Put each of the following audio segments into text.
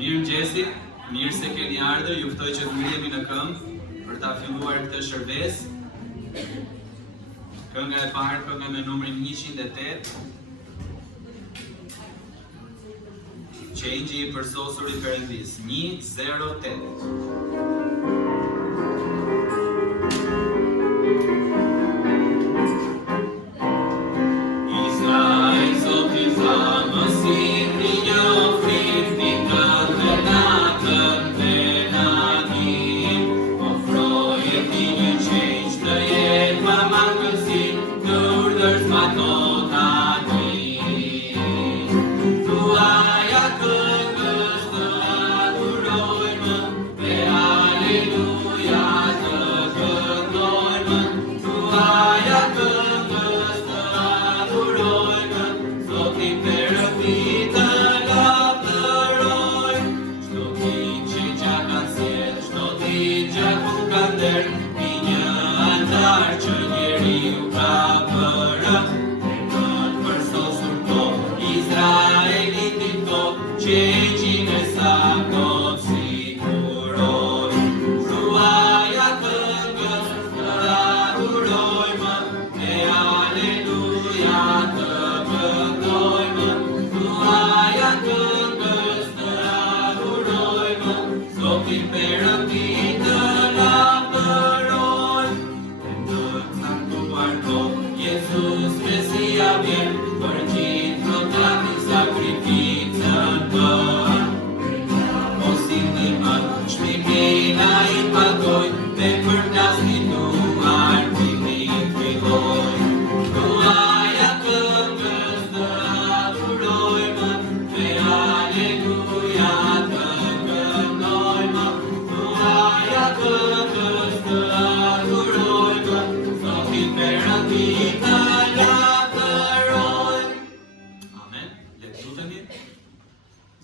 Mirëmëngjesi, mirë se keni ardhur, ju ftoj që të ngrihemi në këmbë për ta filluar këtë shërbes. Kënga e parë, kënga me numrin 108. Qengji I përsosur I Perëndis, 108.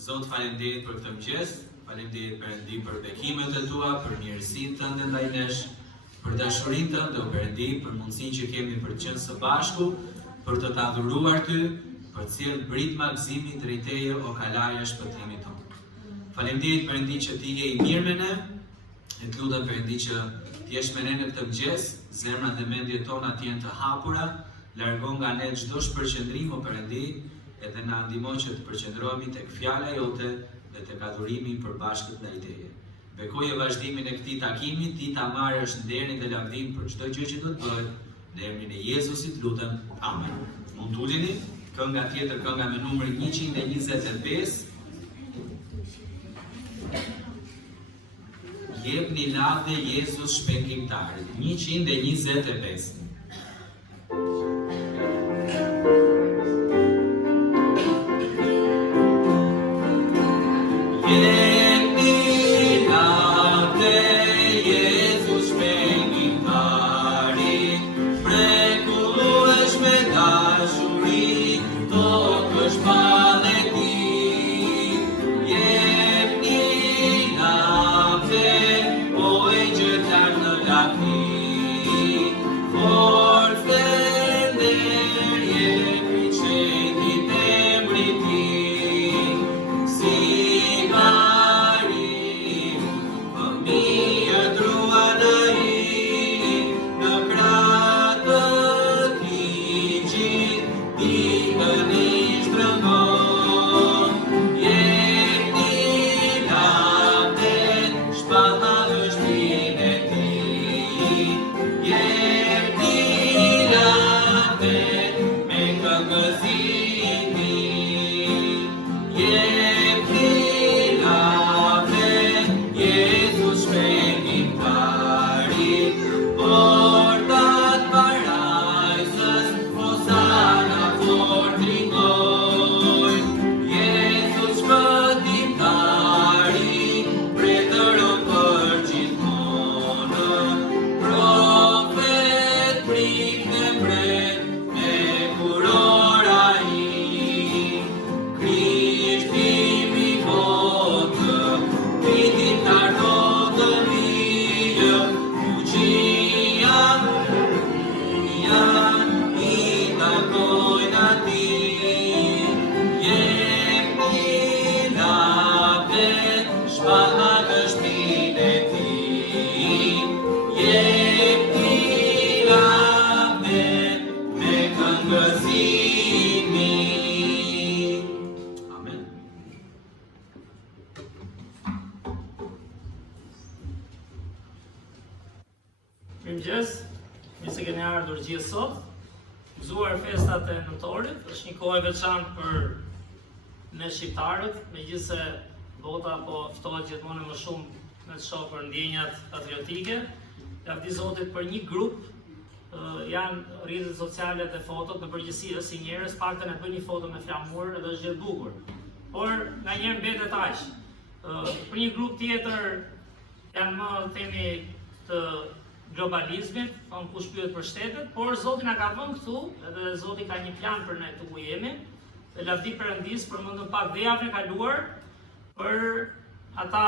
Zot, faleminderit për këtë mëngjes, faleminderit Perëndi për bekimet e tua, për mirësinë tënde ndaj nesh, për dashurinë tënde, o Perëndi, për mundësinë që kemi për të qenë së bashku, për të ta adhuruar ty, për të sjellë britma gëzimit drejt teje, o kalaja e shpëtimit tonë. Faleminderit Perëndi që ti je I mirë me ne, e të lutem Perëndi që ti jesh me ne në këtë mëngjes, zemrat dhe mendjet tona të jenë të hapura, largo nga ne çdo shpërqendrim, o Perëndi, edhe na ndihmon që të përqendrohemi tek fjala jote dhe tek adhurimi I përbashkët ndaj teje. Bekoje vazhdimin e këtij takimi, ti ta marrësh nderin dhe lavdin për çdo gjë që do të bëhet, në emrin e Jezusit lutem. Amen. Mund të uleni, kënga tjetër, kënga me numrin 125. Jepni lavde Jezus shpengimtarit, 125. Siva Mirëmëngjes, mirë se keni ardhur gjithë sot. Gëzuar festat e nëntorit, është një kohë e veçantë për ne shqiptarët, megjithëse bota po ftohet gjithmonë më shumë me të shohë për ndjenjat patriotike. Lavdi Zotit për një grup janë rrjetet sociale dhe fotot në përgjithësi si njerëz, paktën e bën një foto me flamur dhe është gjë e bukur. Por nganjëherë mbetet aq. Për një grup tjetër janë më themi të globalizmit, thonë kush pyet për shtetet, por Zoti na ka vënë këtu, edhe Zoti ka një plan për ne këtu ku jemi. Dhe lavdi Perëndis përmendëm pak dhe javën e kaluar për ata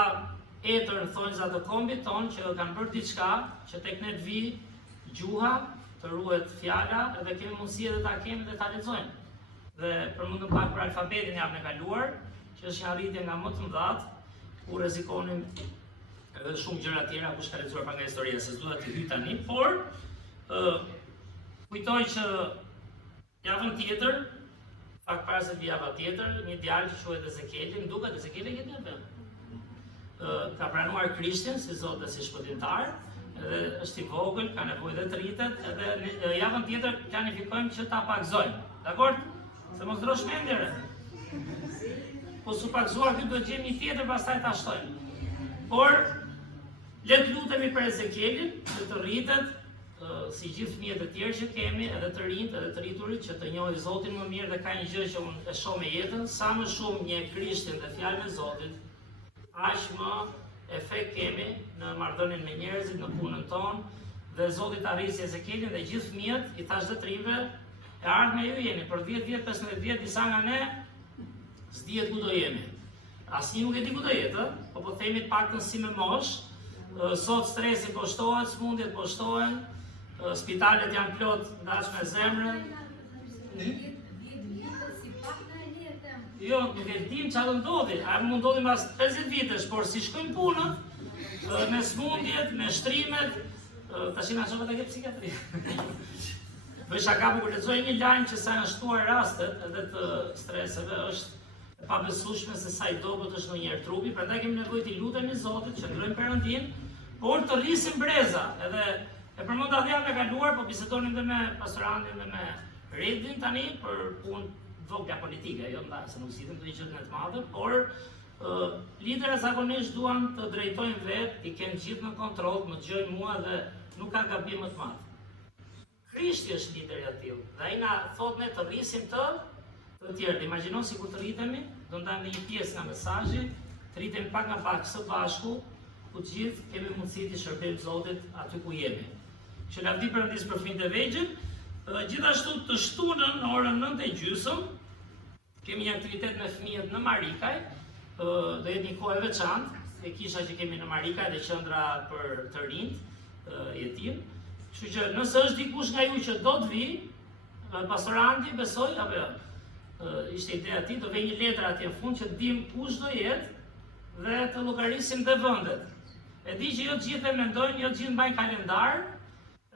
etër thonjza të kombit ton që kanë bërë diçka që tek ne të vi gjuha, të ruhet fjala, edhe kemi mundësi edhe ta kemi dhe ta lexojmë. Dhe përmendëm pak për alfabetin javën e kaluar, që është një arritje nga më të mëdhat, ku rrezikonim edhe shumë gjëra tjera, kush ka lexuar pak nga historia, se s'dua të hyj tani, por kujtoj që javën tjetër, pak para se java tjetër, një djalë që quhet Ezekieli, më duket Ezekieli jetë në vend. Ka pranuar Krishtin si Zot dhe si shpëtimtar, edhe është i vogël, ka nevojë dhe të rritet, edhe javën tjetër planifikojmë që ta pakzojmë. Dakor? Se mos ndrosh mendje. Po su pakzuar këtu do të gjejmë një tjetër, pastaj ta shtojmë. Por le të lutemi për Ezekielin, që të rritet si gjithë fëmijët e tjerë që kemi, edhe të rinjt, edhe të rriturit, që të njohin Zotin më mirë dhe ka një gjë që unë e shoh me jetën, sa më shumë një Krishtin dhe fjalën e Zotit, aq më efekt kemi në marrëdhënien me njerëzit, në punën tonë, dhe Zoti ta rrisi Ezekielin dhe gjithë fëmijët, i thash dhe të rinjve, e ardhmë ju jeni për 10 vjet, 15 vjet, disa nga ne s'dihet ku do jemi. Asnjë nuk e di ku do jetë, po themi të paktën si me mosh. Sot stresi po shtohet, smundjet po shtohen, spitalet janë plot ndash me zemrën. Jo, nuk e dim çfarë do ndodhi. A mund ndodhi pas 50 vitesh, por si shkojnë punët, me smundjet, me shtrimet, tash na shoh ata ke psikiatri. Bëj shaka, por kur lexoj një lajm që sa janë shtuar rastet edhe të streseve, është e pabesueshme se sa i dobët është ndonjëherë trupi, prandaj kemi nevojë të lutemi Zotit, që ndrojmë Perëndin, por të rrisim breza. Edhe e përmenda javën e kaluar, po bisedonim dhe me pastorantin dhe me Redin tani për punë vogla politike, jo nda se nuk sillim të gjë të madhe, por liderët zakonisht duan të drejtojnë vetë, i kenë gjithë në kontroll, më dëgjojnë mua dhe nuk ka gabim më të madh. Krishti është lideri i tillë, dhe ai na thotë ne të rrisim të tjerë. Imagjino si kur të rritemi, do ndajmë një pjesë nga mesazhi, të rritemi pak nga pak së bashku, ku gjithë kemi mundësi të shërbejmë Zotit aty ku jemi. Që lavdi Perëndis për fëmijët e vegjël. Gjithashtu të shtunën në orën 9:30 kemi një aktivitet me fëmijët në Marikaj. Do jetë një kohë e veçantë, e kisha që kemi në Marikaj dhe qendra për të rinjt jetim. Kështu që nëse është dikush nga ju që do të vi, pastoranti besoj apo jo. Ishte ideja ti, do vej një letër atje në fund që të dim kush do jetë dhe të llogarisim dhe vendet. E di që jo të gjithë e mendojnë, jo të gjithë mbajnë kalendar,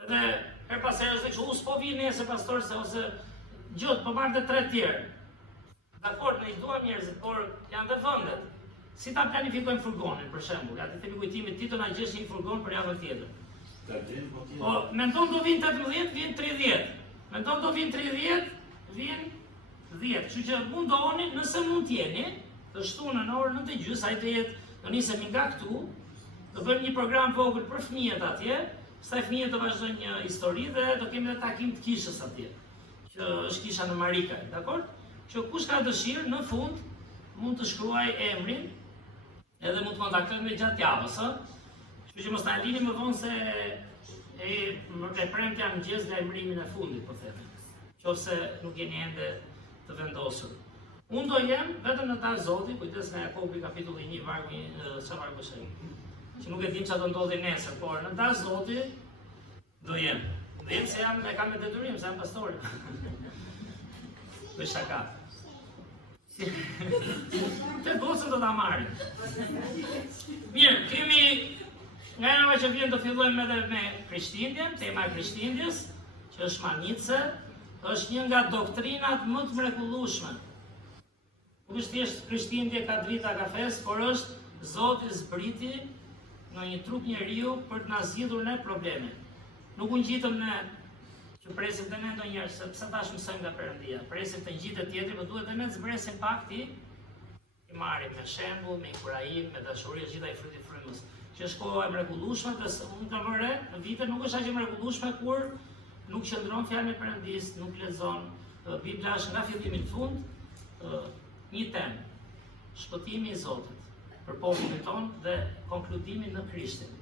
dhe her pas herë është që s'po vi nesër pastor se ose gjot, po marrë dhe 3 tjerë. Dakor, ne i duam njerëzit, por janë dhe vendet. Si ta planifikojmë furgonin, për shembull, atë themi kujtimit ti do na gjesh një furgon për javën tjetër. Po, mendon do vinë 18, vjen 30. Mendon do vinë 30, vjen 10. Kështu që mundoheni, nëse mund t'jeni, të shtunën në orën 9:30, ai do jetë, do nisemi nga këtu, do bëjmë një program vogël për fëmijët atje, pastaj fëmijët do vazhdojnë një histori dhe do kemi edhe takim të kishës atje, që është kisha në Marikaj, dakor? Që kush ka dëshirë në fund mund të shkruaj emrin, edhe mund të kontaktojmë me gjatë javës, Kështu që mos ta lini më vonë se e premtja mëngjes lajmërimin e fundit, po them. Qofse nuk jeni ende të vendosur. Unë do jem vetëm në dalë Zoti, kujdes nga Jakobi kapitulli 1 vargu çfarë vargu është ai. Që nuk e dim çfarë do ndodhi nesër, por në dalë Zoti do jem. Do jem se e kam me detyrim, se jam pastor. Për shaka. Të gocën do ta marrim. Mirë, kemi nga java që vjen të fillojmë edhe me Krishtlindjen, tema e Krishtlindjes, që është Manice, është një nga doktrinat më të mrekullueshme. Nuk është thjesht Krishtlindje ka drita kafes, por është Zoti zbriti në një trup njeriu për të na zgjidhur ne problemin. nuk u ngjitëm ne që presim të ne ndonjëherë, sepse tash mësojmë nga Perëndia. Presim të ngjitet tjetri, por duhet të ne të zbresim pak ti i marrim me shembull, me inkurajim, me dashuri, gjithaj fryti frymës. Që është koha e mrekullueshme, dhe unë kam vënë re, në vite nuk është aq e mrekullueshme kur nuk qëndron fjalën e Perëndis, nuk lexon. Bibla është nga fillimi në fund një temë, shpëtimi i Zotit për popullin tonë dhe konkludimi në Krishtin.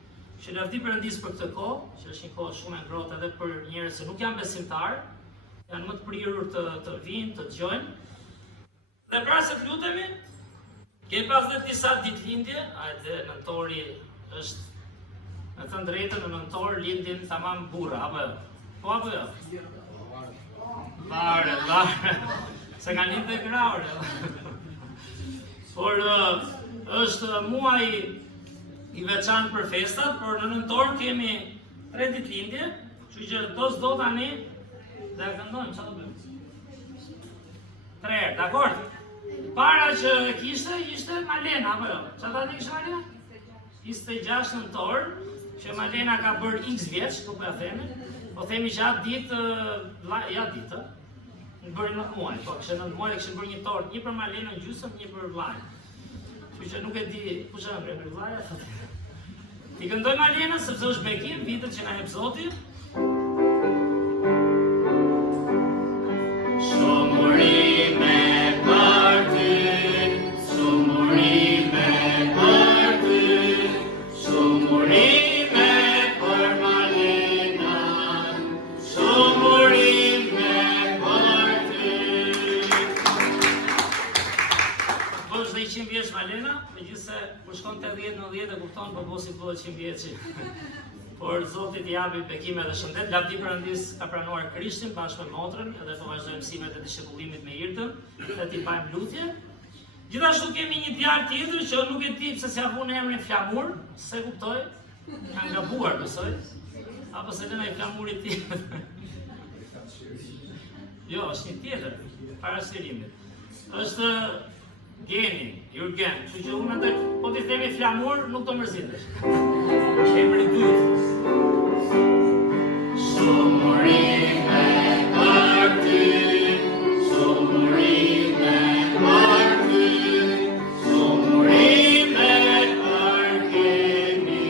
Që lavdi Perëndis për këtë kohë, që është një kohë shumë e ngrohtë edhe për njerëz që nuk janë besimtarë, janë më të prirur të vinë, të dëgjojnë. Dhe pra se të lutemi, kemi pas dhe disa ditëlindje, ajde nëntori është, në të drejtën, në nëntor lindin tamam burra, apo jo? Po apo jo? Bare, se ka lindë dhe graure. Por është muaj i veçantë për festat, por në nëntor kemi 3 ditëlindje, kështu që do tani dhe këndojmë, çfarë do bëjmë? 3 herë, dakord? Para që ishte Malena, apo jo? Çfarë tani kishte Malena? 26 nëntor, që Malena ka bërë x vjeç, nuk po ja themi, po themi që atë ditë, në bërë 9 muaj, po kështë 9 muaj dhe kështë bërë një tort, një për Malena në gjusëm, një për vlajnë. Që nuk e di, ku që në bre për vlajnë? Ti këndoj Malena, sepse është bekim, vitët që na jep Zoti. Shumurime për ty, shumurime për ty, shumurime për Malena, shumurime për ty. Bësh dhe 100 vjeç Malena, megjithse kur shkon 80-90 e kupton po bosi bëhet 100 vjeçi. Por Zoti t'i japi bekime dhe shëndet. Lavdi Perëndis ka pranuar Krishtin bashkë me motrën, edhe po vazhdojmë mësimet e dishekullimit me Irtën, dhe t'i bajmë lutje. Gjithashtu kemi një djalë tjetër që nuk e di pse s'ia vune emrin Flamur, se kuptoj, ka gabuar besoj, apo se lëna i Flamurit tjetër. Jo, është një tjetër, para shërimit. Është Geni, Jurgen, kështu që unë ndër, po t'i themi Flamur, nuk të mërzitesh. Emri dytë. Shumurime për ty, shumurime për ty, shumurime për Geni,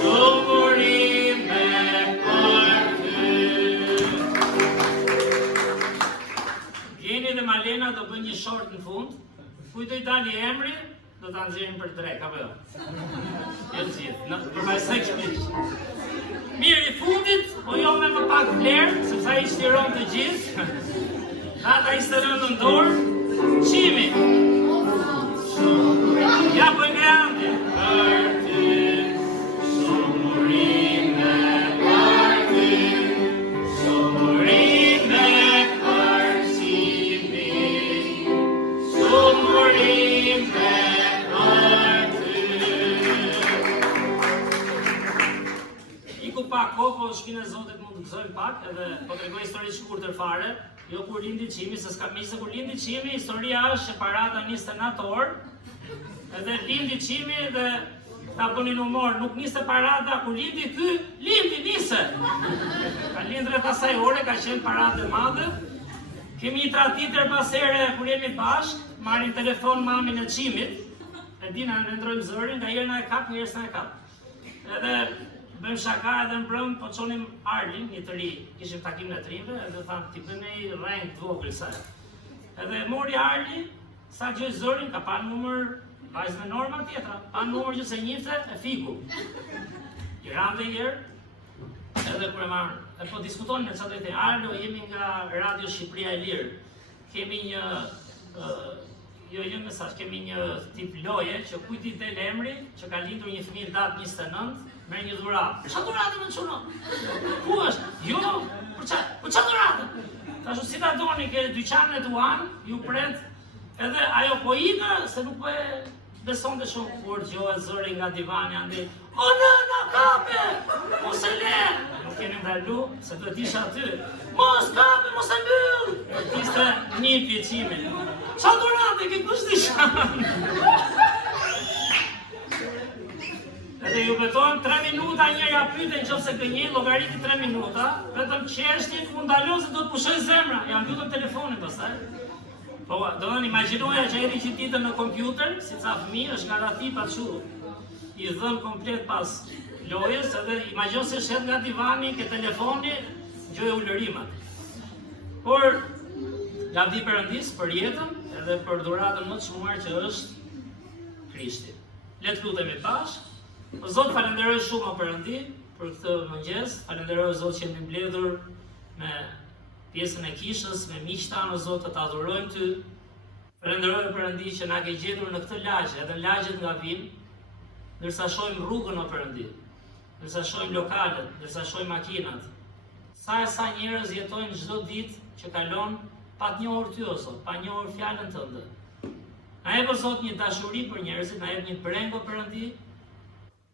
shumurime për ty. Geni dhe Malena do bën një short në fund. Kujto i tali emri, do ta nxjerrim për drek, apo jo? Jo gjithë, përfaqësoj këtë. Mirë i fundit, po jo me më pak vlerë, sepse ai shtiron të gjithë. Ata i stërën në dorë, qimi. Ja po i grande. Për ty, shumurime për ty, shumurime për qimi, shumurime për ty. Iku pak po shpinë e Zotit mund të gëzojmë pak, edhe po tregoj histori shkurtër fare, jo kur lindi Çimi, se s'ka miqë, se kur lindi Çimi, historia është që parata niste në atë orë, edhe lindi Çimi dhe ta bënin humor, nuk niste parata, kur lindi ky, lindi nise. Ka lindë rreth asaj ore, ka qenë paratë e madhe. Kemi një traditër pas here kur jemi bashkë, marrim telefon mamin e Çimit, e dina ne ndrojmë zërin, nga herë na e kap, njerëz na e kap. Edhe bëjmë shaka edhe mbrëm, po çonim Arlin, një të ri, kishim takim në trimve, edhe thamë, ti bën një rreng të vogël sa. Edhe mori Arli, sa gjë zërin, ka pa numër, vajzë me norma tjetra, pa numër që se njifte, e fiku. I ram dhe njerë, edhe kur e marrë, e po diskutonin me çfarë do të thënë, Arlo, jemi nga Radio Shqipëria e Lirë. Kemi një jo mesazh, kemi një tip loje që kujt i del emri, që ka lindur një fëmijë datë 29, merr një dhuratë. Çfarë dhuratë më çuno? Ku është? Jo, për çfarë dhuratë? Tash si ta doni ke dyqanin e tuan, ju pret, edhe ajo po ikë se nuk po e besonte shumë kur dëgjohet zëri nga divani andi. O na kape! Mos e le! Nuk kemi ndalu, se do të isha aty. Mos kape, mos e mbyll! Ishte një pjecimin. Çfarë dhuratë ke kush dyqan? Edhe dhe ju betojmë 3 minuta njëri ja pyetën nëse gënjej llogariti 3 minuta, vetëm çështjen ku ndalon se do të pushoj zemra, ja mbyllëm telefonin pastaj. Po, do të imagjinoja që erdhi që ditën në kompjuter, si ca fëmijë, është gati pa çu. I dhën komplet pas lojës, edhe imagjino se shet nga divani ke telefoni, gjoj ulërimat. Por lavdi Perëndis për jetën edhe për dhuratën më të çmuar që është Krishti. Le të lutemi bashkë. O Zot, falenderoj shumë o Perëndi për këtë mëngjes. Falenderoj Zot që jemi mbledhur me pjesën e kishës, me miq tanë o Zot, të adhurojmë Ty. Falenderoj Perëndi që na ke gjetur në këtë lagje, edhe lagjet nga vijnë, ndërsa shohim rrugën o Perëndi, ndërsa shohim lokalet, ndërsa shohim makinat. Sa njerëz jetojnë çdo ditë që kalon pa të njohur Ty o Zot, pa njohur fjalën Tënde. Na jep o Zot një dashuri për njerëzit, na jep një breng o Perëndi.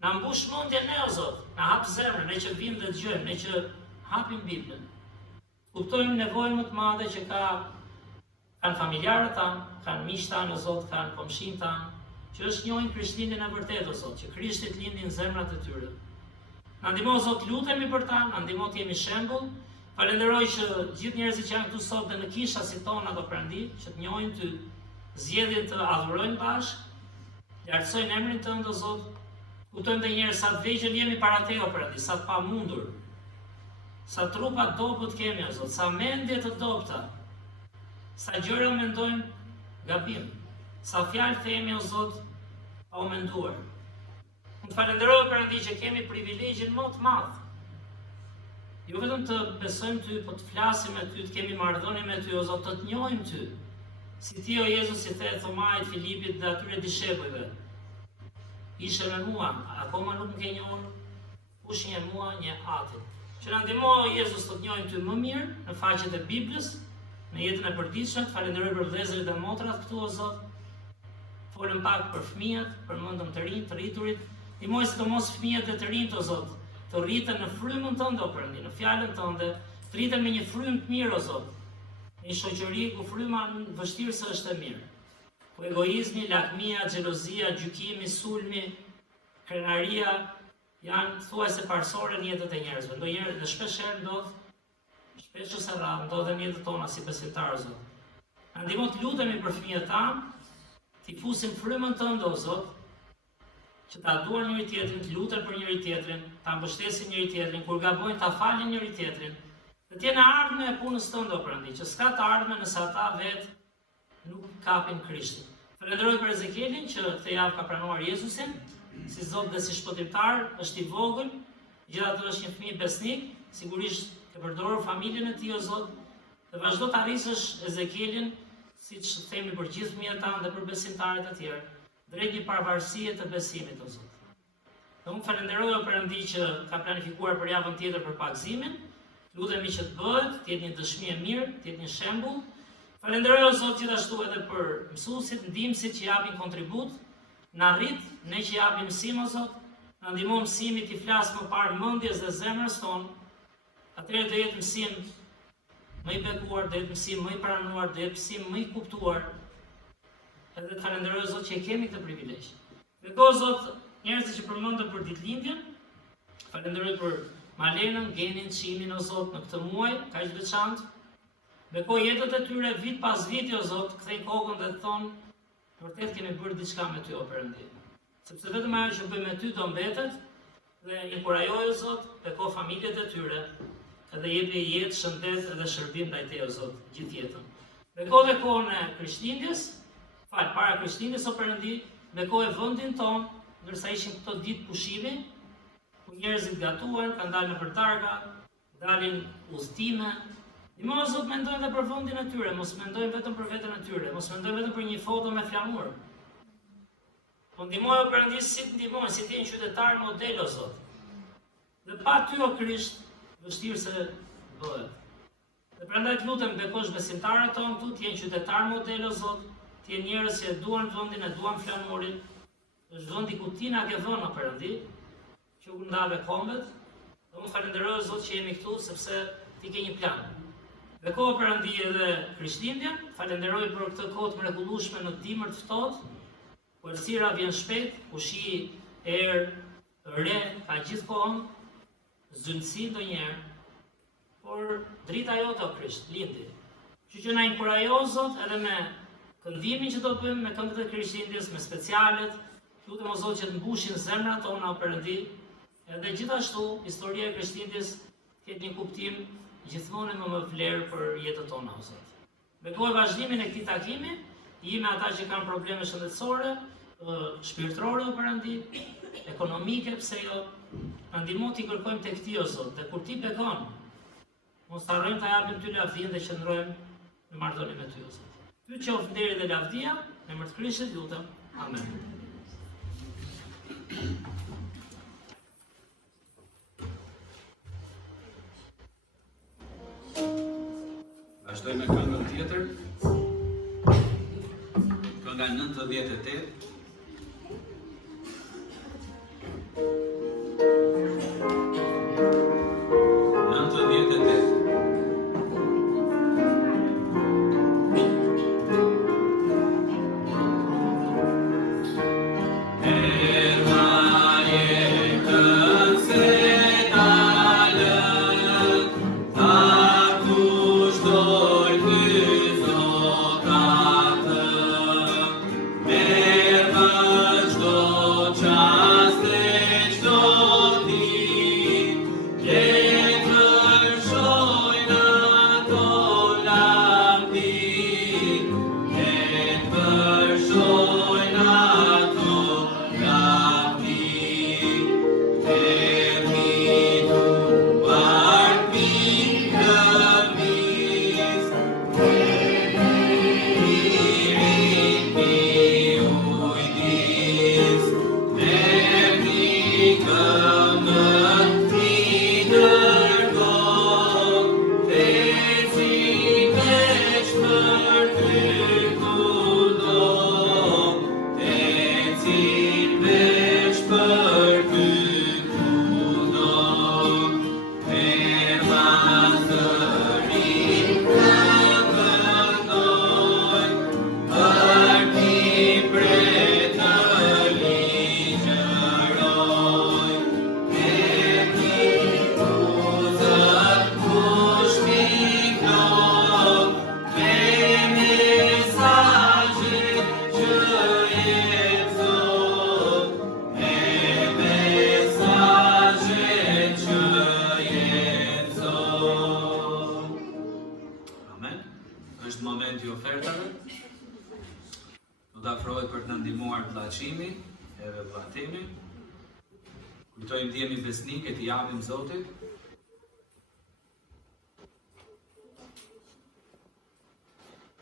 Na mbush mendjen ne o Zot, na hap zemrën, ne që vim dhe dëgjojmë, ne që hapim Biblën. Kuptojmë nevojën më të madhe që kanë familjarët tanë, kanë miqtë tanë o Zot, kanë komshinë tanë, që është njohin Krishtlindjen e vërtetë o Zot, që Krishti të lindi në zemrat e tyre. Na ndihmo o Zot, lutemi për ta, na ndihmo të jemi shembull. Falenderoj që gjithë njerëzit që janë këtu sot dhe në kisha si tona o Perëndi, që të njohin Ty, zgjedhin të adhurojnë bashkë, lartësojnë emrin Tënd o Zot. Kuptojmë dhe njerëz sa të vegjël jemi para Te o Perëndi, sa të pamundur, sa trupa të dobët kemi o Zot, sa mendje të dobta, sa gjëra mendojmë gabim, sa fjalë themi o Zot pa u menduar. Unë të falenderoj o Perëndi që kemi privilegjin më të madh. Jo vetëm të besojmë Ty, po të flasim me Ty, të kemi marrëdhënie me Ty o Zot, të njohim Ty. Si Ti o Jezus i the Thomait, Filipit dhe atyre dishepujve. Ishe me mua, akoma nuk më ke njohur, kush një mua, një atin. Që na ndihmo o Jezus të njohim Ty më mirë në faqet e Biblës, në jetën e përditshme. Falenderoj për vëllezërit dhe motrat këtu o Zot. Folëm pak për fëmijët, për mendëm të rinj, të rriturit. Ndihmoj sidomos fëmijët e të rinjt o Zot, të rriten në frymën Tënde o Perëndi, në fjalën Tënde, të rriten me një frymë të mirë o Zot. Një shoqëri ku fryma vështirëse është e mirë. Ku egoizmi, lakmia, xhelozia, gjykimi, sulmi, krenaria janë thuajse parsore në jetët e njerëzve. Ndonjëherë dhe shpeshherë ndodh, shpesh ose rrallë ndodhen në jetët tona si besimtarë Zot. Na ndihmo të lutemi për fëmijët tanë, t'i fusim frymën Tënde o Zot, që ta duan njëri tjetrin, të luten për njëri tjetrin, ta mbështesin njëri tjetrin, kur gabojnë ta falin njëri tjetrin. Të tjenë ardhme e punës Tënde o Perëndi, që s'ka të ardhme nëse ata vetë nuk kapin Krishtin. Falenderoj për Ezekielin që këtë javë ka pranuar Jezusin, si Zot dhe si shpëtimtar, është i vogël, gjithatë është një fëmijë besnik, sigurisht ke përdorur familjen e tij o Zot, dhe vazhdo të arrisësh Ezekielin, siç themi për gjithë fëmijët tanë dhe për besimtarët e tjerë, drejt një pavarësie të besimit o Zot. Dhe unë falenderoj o Perëndi që ka planifikuar për javën tjetër për pagëzimin. Lutemi që të bëhet, të jetë një dëshmi e mirë, të jetë një shembull. Falenderoj o Zot gjithashtu edhe për mësuesit, ndihmësit që japin kontribut. Na rrit, ne që japim mësim o Zot, na ndihmo mësimi të flas më parë mendjes dhe zemrës tonë. Atëherë do jetë mësim më i bekuar, do jetë mësim më i pranuar, do jetë mësim më i kuptuar. Edhe të falenderoj o Zot që kemi këtë privilegj. Bekoj o Zot njerëzit që përmendën për ditëlindjen. Falenderoj për Malenën, Genin, Çimin o Zot në këtë muaj, kaq veçantë. Bekoj jetët e tyre vit pas viti o Zot, kthej kokën dhe thonë, vërtet kemi bërë diçka me Ty o Perëndi. Sepse vetëm ajo që bëjmë me Ty do mbetet dhe inkurajoj o Zot, bekoj familjet e tyre, edhe jepi jetë, shëndet edhe shërbim ndaj Te o Zot gjithë jetën. Bekoj dhe kohën e Krishtlindjes, para Krishtlindjes o Perëndi, bekoj vendin ton, ndërsa ishin këto ditë pushimi, ku njerëzit gatuan, kanë dalë nëpër targa, dalin udhëtime. Ndihmo o Zot mendojnë edhe për vendin e tyre, mos mendojnë vetëm për veten e tyre, mos mendojnë vetëm për një foto me flamur. Po ndihmoj o Perëndi si të ndihmojnë, si të jenë qytetar model o Zot. Dhe pa Ty o Krisht, vështirë se bëhet. Dhe prandaj të lutem bekosh besimtarët tonë këtu, të jenë qytetar model o Zot, të jenë njerëz që duan vendin e duan flamurin. Është vendi ku Ti na ke vënë o Perëndi, që u ndave kombet. Dhe unë falenderoj o Zot që jemi këtu sepse Ti ke një plan. Bekoj Perëndi edhe Krishtlindjen, falenderoj për këtë kohë të mrekullueshme në dimër të ftohtë, ku errësira vjen shpejt, ku shi, erë, re ka gjithkohën zyrtësi ndonjëherë, por drita jote o Krisht, lindi. Që na inkurajo Zot edhe me këndimin që do të bëjmë, me këngët e Krishtlindjes, me specialet, lutem o Zot që të mbushin zemrat tona o Perëndi, edhe gjithashtu historia e Krishtlindjes ketë një kuptim gjithmonë më vlerë për jetën tona o Zot. Begoj vazhdimin e këtij takimi, jemi ata që kanë probleme shëndetësore, shpirtërore o Perëndi, ekonomike, pse jo, na ndihmo t'i kërkojmë tek Ti o Zot, dhe kur Ti bekon, mos harrojmë ta japim Ty lavdinë dhe qëndrojmë në marrëdhënie me Ty o Zot. Ty qoftë nderi dhe lavdia, në emër të Krishtit lutem. Amen. Vazhdojmë me këngën tjetër. Kënga 98. Kujtojmë të jemi besnik e t'i japim Zotit.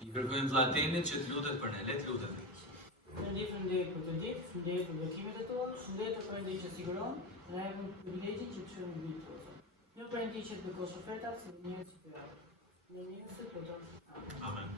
I kërkojmë vllatemit që t'lutet për ne, le t'lutet. Perëndi, faleminderit për të ditë, faleminderit për bekimet e tua, shëndet Perëndi që siguron, na jepën privilegjin që të shërojmë vitin tonë. Jo Perëndi që të bëkosh ofertat se njerëz që të japin. Në njerëz të lutem. Amen.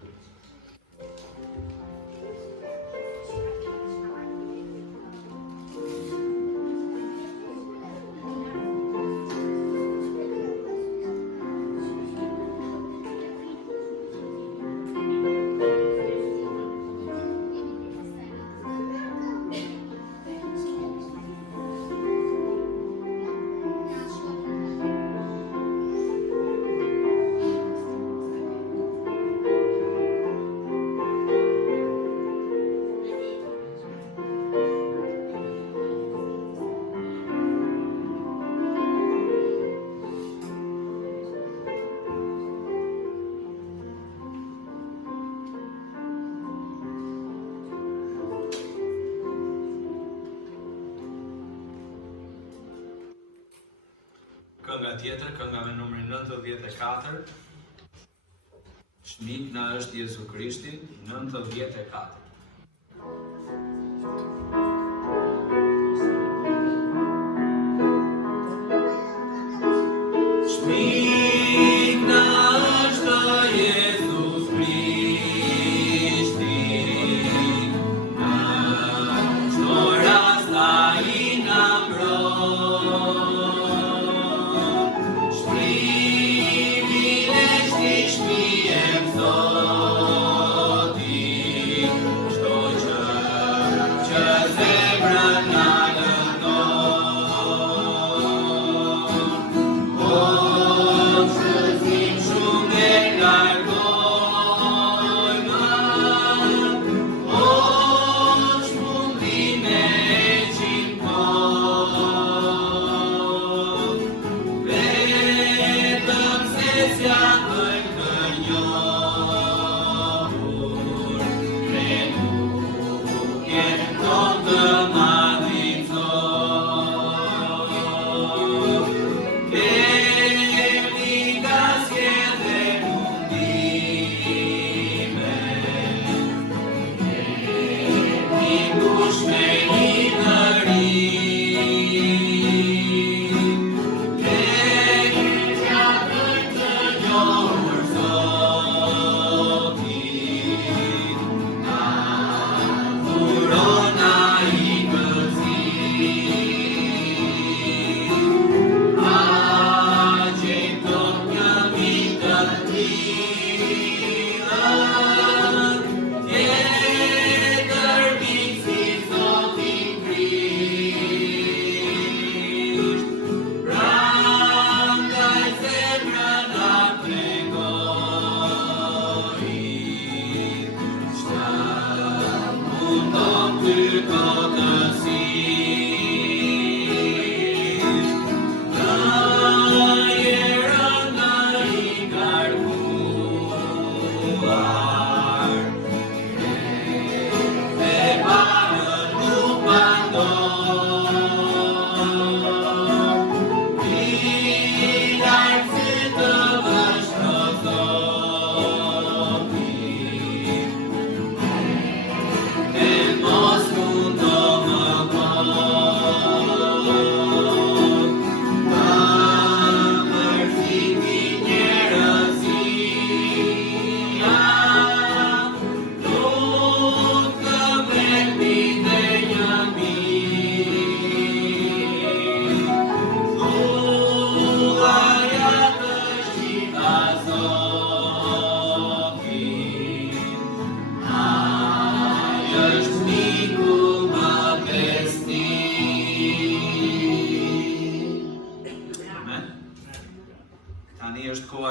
Kënga tjetër, kënga me numrin 94. Shmik na është Jezu Krishti, 94.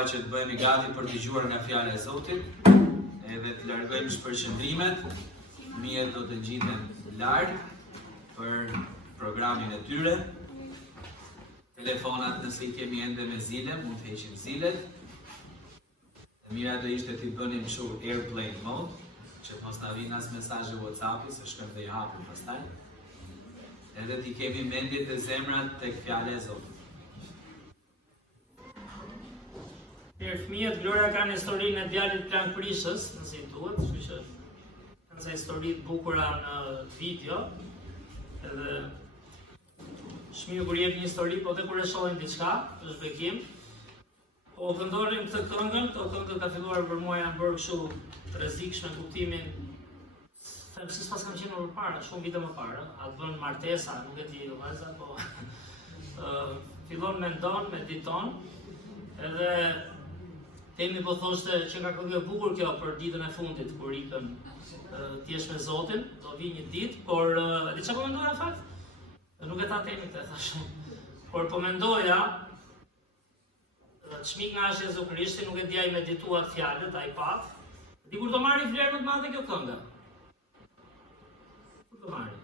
Që të bëhemi gati për të dëgjuar nga fjala e Zotit, edhe të largojmë shpërqendrimet. Fëmijët do të ngjiten larg për programin e tyre. Telefonat nëse i kemi ende me zile, mund të heqim zilet. E mira do ishte të i bënim kështu airplane mode, që mos na vinë as mesazhe WhatsApp-i, se shkojmë dhe i hapim pastaj. Edhe t'i kemi mendjet e zemrat tek fjala e Zotit. Fëmijët Glora kanë historinë e djalit Plan Prishës, nëse i duhet, kështu që kanë sa histori të bukura në video. Edhe Shmiu kur jep një histori, po dhe kur e shohin diçka, është bekim. Po këndorim këtë këngën, këto këngët ka filluar për mua janë bërë kështu të rrezikshme kuptimin. Them se s'pas kam qenë më parë, shumë vite më parë, atë bën martesa, nuk e di vajza, po fillon mendon, mediton, edhe temi po thoshte që ka këngë e bukur kjo për ditën e fundit, kur ikën t'jesh me Zotin, do vi një ditë, por e di çfarë po mendoja në fakt? Nuk e tha temi këtë, thash. Por po mendoja, çmik nga është Jezu Krishti, nuk e di ai medituat fjalët, ai pat. Di kur do marri vlerë më të madhe kjo këngë? Kur do marri?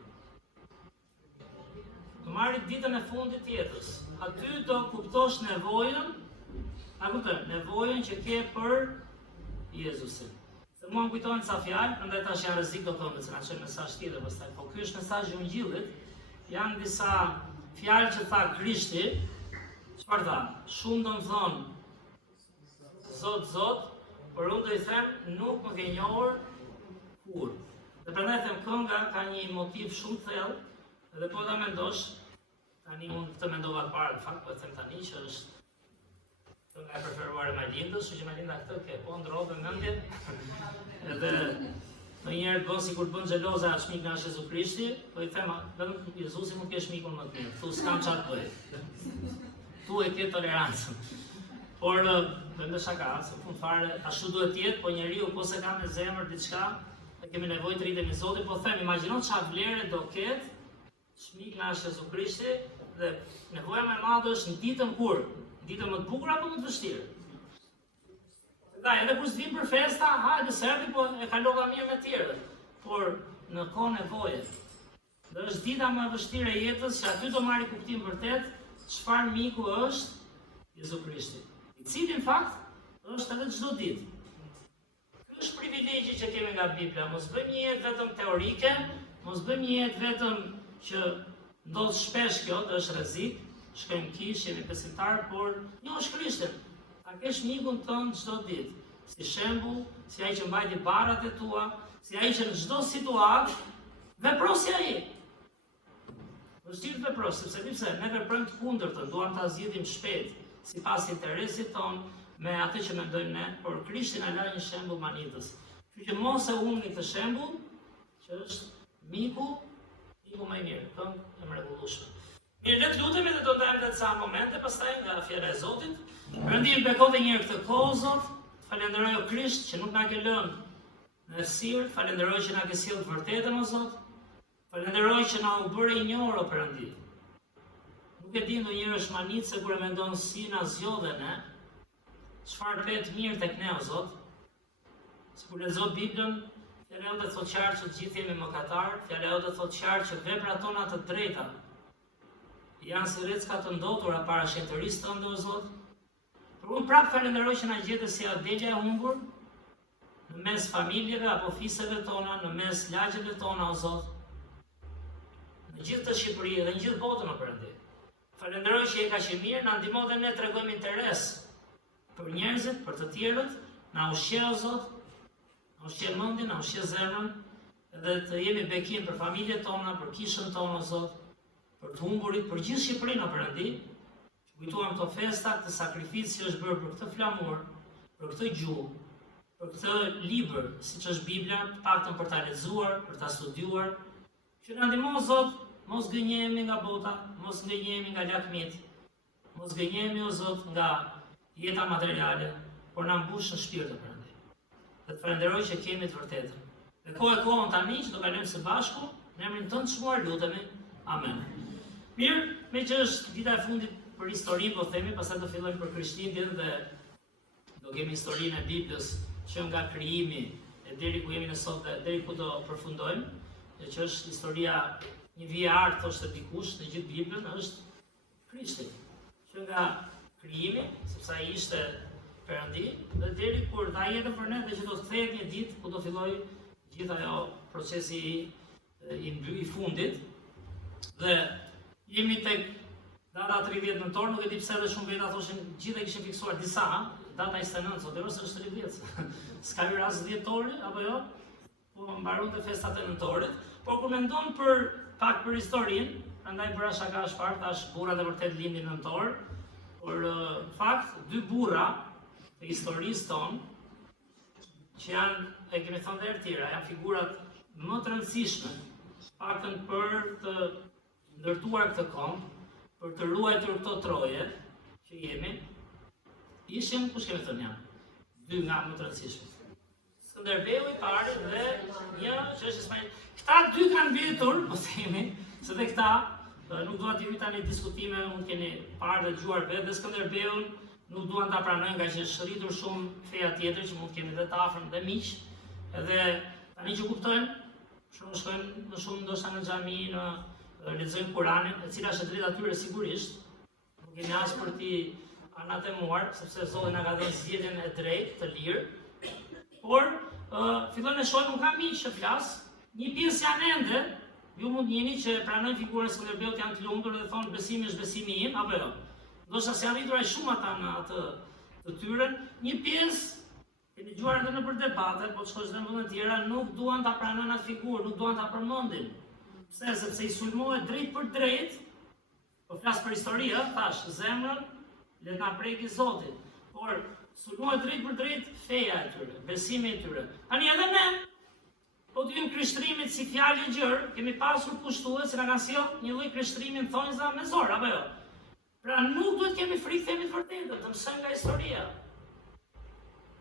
Do marri ditën e fundit të jetës. Aty do kuptosh nevojën, nevojën që ke për Jezusin. Se mua më kujtojnë ca fjalë, prandaj tash janë rrezik do këngët, se kanë qenë mesazh tjetër pastaj. Po ky është mesazhi i Ungjillit. Janë disa fjalë që tha Krishti. Çfarë tha? Shumë do më thonë Zot, Zot, por unë do i them nuk më ke njohur kur. Dhe prandaj them kënga ka një motiv shumë thellë, edhe po ta mendosh, tani unë këtë mendova para, në fakt po e them tani që është kënga e preferuar e Malindës, që Malinda këtë ke po ndrodhe mendjen. Edhe ndonjëherë bën sikur bën xheloza shmik nga Jezu Krishti, po i them vetëm Jezusi mund të kesh shmikun më të mirë. Thu s'kam çfarë të bëj. Tu e ke tolerancën. Por vendë shaka, se fund fare ashtu duhet të jetë, po njeriu po se ka në zemër diçka, ne kemi nevojë të rritemi Zotit, po them imagjino çfarë vlere do ketë shmik nga Jezu Krishti dhe nevoja më e madhe është në ditën kur, ditën më të bukur apo më të vështirë. Da, edhe kur s'vim për festa, hajde serdi, po e kalova mirë me tjerët. Por në kohë nevoje. Dhe është dita më e vështirë e jetës, që aty do marri kuptim vërtet çfarë miku është Jezu Krishti. I cili në fakt është edhe çdo ditë. Ky është privilegji që kemi nga Bibla, mos bëjmë një jetë vetëm teorike, mos bëjmë një jetë vetëm që ndodh shpesh kjo, dhe është rrezik, shkojmë kish, jemi besimtar, por jo është Krishtin. Ta kesh mikun tënd çdo ditë, si shembull, si ai që mbajti barrat e tua, si ai që në çdo situatë vepron si ai. Vështirë vepros, sepse pse ne veprojmë të kundërtën, duam ta zgjidhim shpejt, sipas interesit ton, me atë që mendojmë ne, por Krishti na la një shembull manitës. Kështu që mos e humni këtë shembull, që është miku më i mirë, këngë e mrekullueshme. Mirë, le të lutemi dhe do të ndajmë disa momente pastaj nga fjala e Zotit. Perëndim bekove një herë këtë kohë, Zot, falenderoj o Krisht që nuk na ke lënë në errësirë, falenderoj që na ke sjellë të vërtetën o Zot. Falenderoj që na u bëre i njohur o Perëndi. Nuk e di ndonjëherë është manicë kur e mendon si na zgjodhe ne. Çfarë pet mirë tek ne o Zot. Kur lexoj Biblën, fjala jote thotë qartë që të gjithë jemi mëkatar, fjala jote thotë qartë që veprat tona të drejta janë si rrecka të ndotura para shenjtërisë tënde o Zot. Por unë prapë falenderoj që na gjetë si adelja e humbur në mes familjeve apo fiseve tona, në mes lagjeve tona o Zot. Në gjithë të Shqipëri dhe në gjithë botën o Perëndi. Falenderoj që je kaq i mirë, na ndihmo dhe ne tregojmë interes për njerëzit, për të tjerët, na ushqe o Zot. Na ushqe mendin, na ushqe zemrën, edhe të jemi bekim për familjet tona, për kishën tonë o Zot, për të humburit, për gjithë Shqipërinë o Perëndi. Kujtuam këto festa, këtë sakrificë që është bërë për këtë flamur, për këtë gjuhë, për këtë libër, siç është Bibla, të paktën për ta lexuar, për ta studiuar. Që na ndihmo Zot, mos gënjehemi nga bota, mos gënjehemi nga lakmit, mos gënjehemi o Zot nga jeta materiale, por na mbush në shpirt o Perëndi. Dhe të falenderoj që kemi të vërtetën. Dhe kohën tani që do kalojmë së bashku, në emrin tënd të çmuar lutemi. Amen. Mirë, me që është dita e fundit për historinë, po themi, pastaj do fillojmë për Krishtlindjen dhe do kemi historinë e Biblës që nga krijimi e deri ku jemi ne sot dhe deri ku do përfundojmë, dhe që është historia një vije art, thoshte dikush, në gjithë Biblën është Krishti. Që nga krijimi, sepse ai ishte Perëndi, dhe deri kur dha jetën për ne dhe që do të kthehet një ditë ku do filloj gjithë ajo procesi i fundit. Dhe jemi tek data 30 nëntor, nuk e di pse edhe shumë veta thoshin gjithë e kishin fiksuar disa, data 29 sot, ose është 30. S'ka hyrë as 10 tori apo jo? Po mbaronte festat e nëntorit, por kur mendon pak për historinë, prandaj bëra shaka çfarë, tash burrat e vërtet lindin nëntor, por në fakt dy burra të historisë tonë, që janë, e kemi thënë dhe tjera, janë figurat më të rëndësishme, paktën për të ndërtuar këtë komb, për të ruajtur këto troje që jemi, ishin, kush kemi thënë janë? Dy nga më të rëndësishme. Skënderbeu i pari dhe një që është Ismail. Këta dy kanë vjetur, po themi, se dhe këta, nuk duan të jemi tani diskutime, mund keni parë dhe dëgjuar vetë, dhe Skënderbeun nuk duan ta pranojnë nga që është rritur shumë feja tjetër që mund kemi dhe të afërm dhe miq, edhe tani që kuptojnë, shumë shkojnë më shumë ndoshta në xhami, në lexojnë Kuranin, e cila është e drejta tyre sigurisht. Nuk kemi as për ti anatemuar, sepse Zoti na ka dhënë zgjedhjen e drejtë, të lirë. Por fillojnë të shohin, nuk kam miq që flas, një pjesë janë ende, ju mund njeni që pranojnë figurën e Skënderbeut, janë të lumtur dhe thonë besimi është besimi im, apo jo? Ndoshta se janë rritur ai shumë ata në atë të tyre, një pjesë keni dëgjuar edhe nëpër debate, po çka në vende të tjera nuk duan ta pranojnë atë figurë, nuk duan ta përmendin. Pse? Sepse i sulmohet drejt për drejt, po flas për histori, thash, zemrën le të na preki Zoti. Por sulmohet drejt për drejt feja e tyre, besimi i tyre. Tani edhe ne, po të jemi krishtrimit si fjalë e gjerë, kemi pasur pushtues që na kanë sjellë një lloj krishtrimi në thonjza me zor, apo jo? Pra nuk duhet kemi frikë themi të vërtetën, të mësojmë nga historia.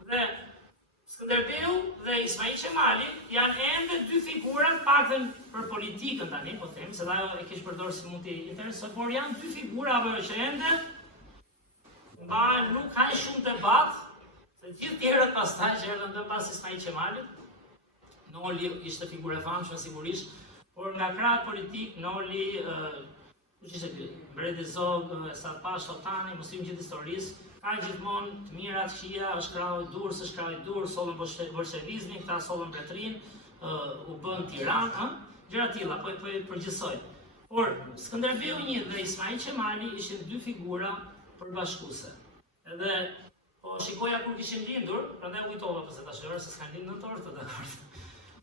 Dhe Skënderbeu dhe Ismail Qemali janë ende dy figura, paktën për politikën tani, po themi, se ajo e kish përdorur si mund t'i interesoj, por janë dy figura apo që ende nuk kanë shumë debat, se gjithë tjerët pastaj që erdhën pas Ismail Qemalit. Noli ishte figurë e famshme sigurisht, por nga krahët politik, Noli, kush ishte ky? Mbreti Zog, Esad Pasha, Otani, muslim gjithë historisë, ka gjithmonë të mirat, këqija, është krau i dur, s'është krau i dur, sollën bolshevizmin, këta sollën mbretërinë, u bën Tiranë, gjëra tilla, po i përgjithsoj. Por Skënderbeu I dhe Ismail Qemali ishin dy figura përbashkuese. Edhe po shikoja kur kishin lindur, prandaj u kujtova pse tash se s'kan lindur në tortë, dakor.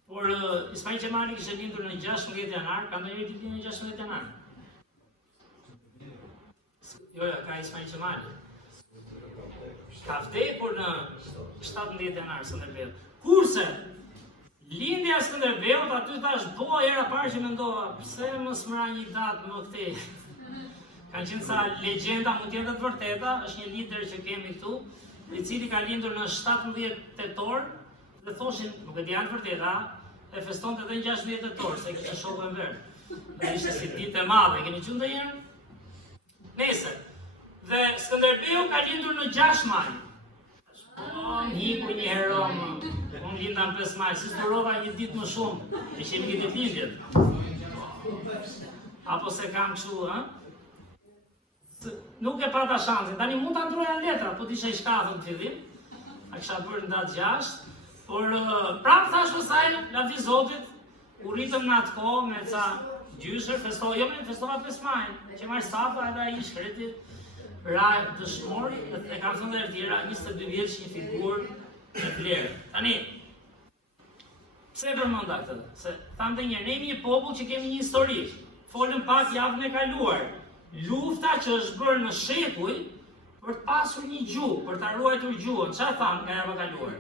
Por Ismail Qemali kishte lindur në 16 janar, ka ndonjë ditë në 16 janar. Jo, ka Ismail Qemali. Ka vdekur në 17 janar Skënderbeu. Kurse lindja e Skënderbeut aty tash po era parë që mendova, pse mos mra një datë më këtej. Kanë qenë sa legjenda mund të jetë të vërteta, është një lider që kemi këtu, I cili ka lindur në 17 tetor, dhe thoshin, nuk e di janë vërteta, e festonte edhe në 16 tetor, se kishte shokun e vet. Dhe ishte si ditë e madhe, keni qenë ndonjëherë? Nesër. Dhe Skënderbeu ka lindur në 6 maj. Hiku një herë unë linda në 5 maj, si zdurova një ditë më shumë, ishte një ditë lindjet. Apo se kam kështu, Nuk e pata shansin, tani mund të ndroja në letra, po t'isha I shkatën të fillim, a kisha bërë në datë 6, por prapë thash kësaj, la vi Zotit, u rritëm në atë kohë me ca gjysher, festova 5 maj, që marrë stafa edhe I shkreti, ra dëshmor, e kam thënë dhe tjera, 22 vjeç një figurë e vlerë. Tani, pse e përmenda këtë? Se thamë dhe njërë, ne jemi një popull që kemi një histori, folëm pak javën e kaluar, lufta që është bërë në shekuj për të pasur një gjuhë, për të ruajtur gjuhën. Çfarë thamë nga java kaluar?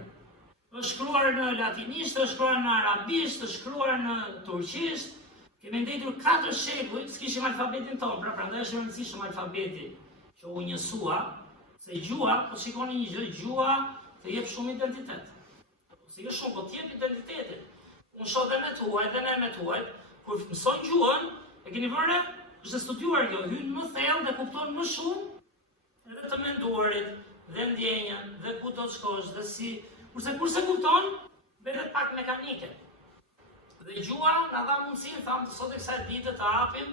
Është shkruar në latinisht, është shkruar në arabisht, është shkruar në turqisht. Kemi ndjetur 4 shekuj, s'kishim alfabetin tonë, prandaj është e rëndësishëm alfabeti që u njësua, se gjuha, po shikoni një gjë, gjuha të jep shumë identitet. Si jo shumë, po të jep identitetin. Unë shoh dhe me tuaj, dhe ne me tuaj, kur mëson gjuhën, e keni vënë? Është studiuar kjo, hyn më thellë dhe kupton më shumë edhe të menduarit, dhe ndjenjën, dhe ku do të shkosh, dhe si, kurse kupton, bëhet pak mekanike. Dhe gjuha na dha mundësinë, thamë sot e kësaj dite të hapim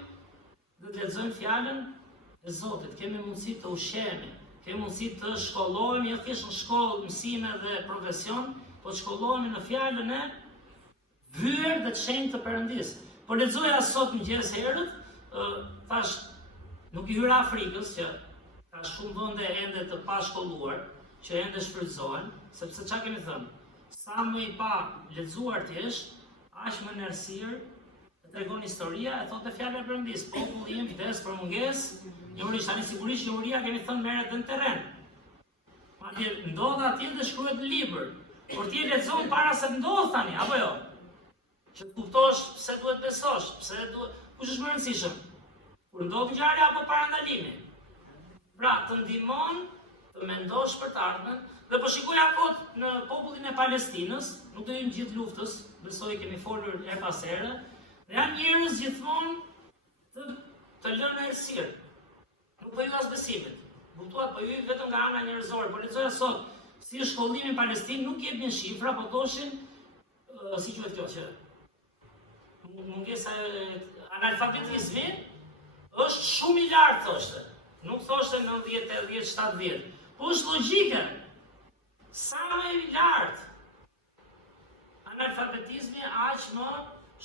dhe të lexojmë fjalën e Zotit. Kemi mundësi të ushqehemi, kemi mundësi të shkollohemi, jo thjesht në shkollë, mësime dhe profesion, po të shkollohemi në fjalën e vyer dhe të shenjtë të Perëndis. Po lexoja sot mëngjes herët, thash, nuk I hyra Afrikës që ka shumë vende ende të pashkolluar, që ende shfrytëzohen, sepse çka kemi thënë, sa më I pa lexuar ti është, aq më në errësirë të tregon historia, e thotë fjala e Perëndis, populli im vdes për mungesë, njohurish tani sigurisht njohuria kemi thënë merret edhe në terren. Madje ndodh atje dhe shkruhet në libër, por ti e lexon para se të ndodh tani, apo jo? Që të kuptosh pse duhet besosh, pse duhet kush është më rëndësishëm? Kur ndodh ngjarja apo parandalimi? Pra, të ndihmon të mendosh për të ardhmen, dhe po shikoja kot në popullin e Palestinës, nuk do jemi gjithë luftës, besoj kemi folur her pas here, dhe janë njerëz gjithmonë të lënë errësirë. Nuk po ju as besimit. Kuptuat, po ju vetëm nga ana njerëzore, po lexoja sot si është shkollimi në Palestinë, nuk jepin shifra, po thoshin si quhet kjo që mungesa analfabetizmi është shumë I lartë, thoshte. Nuk thoshte 90, 80, 70. Po është logjike. Sa më I lartë analfabetizmi, aq më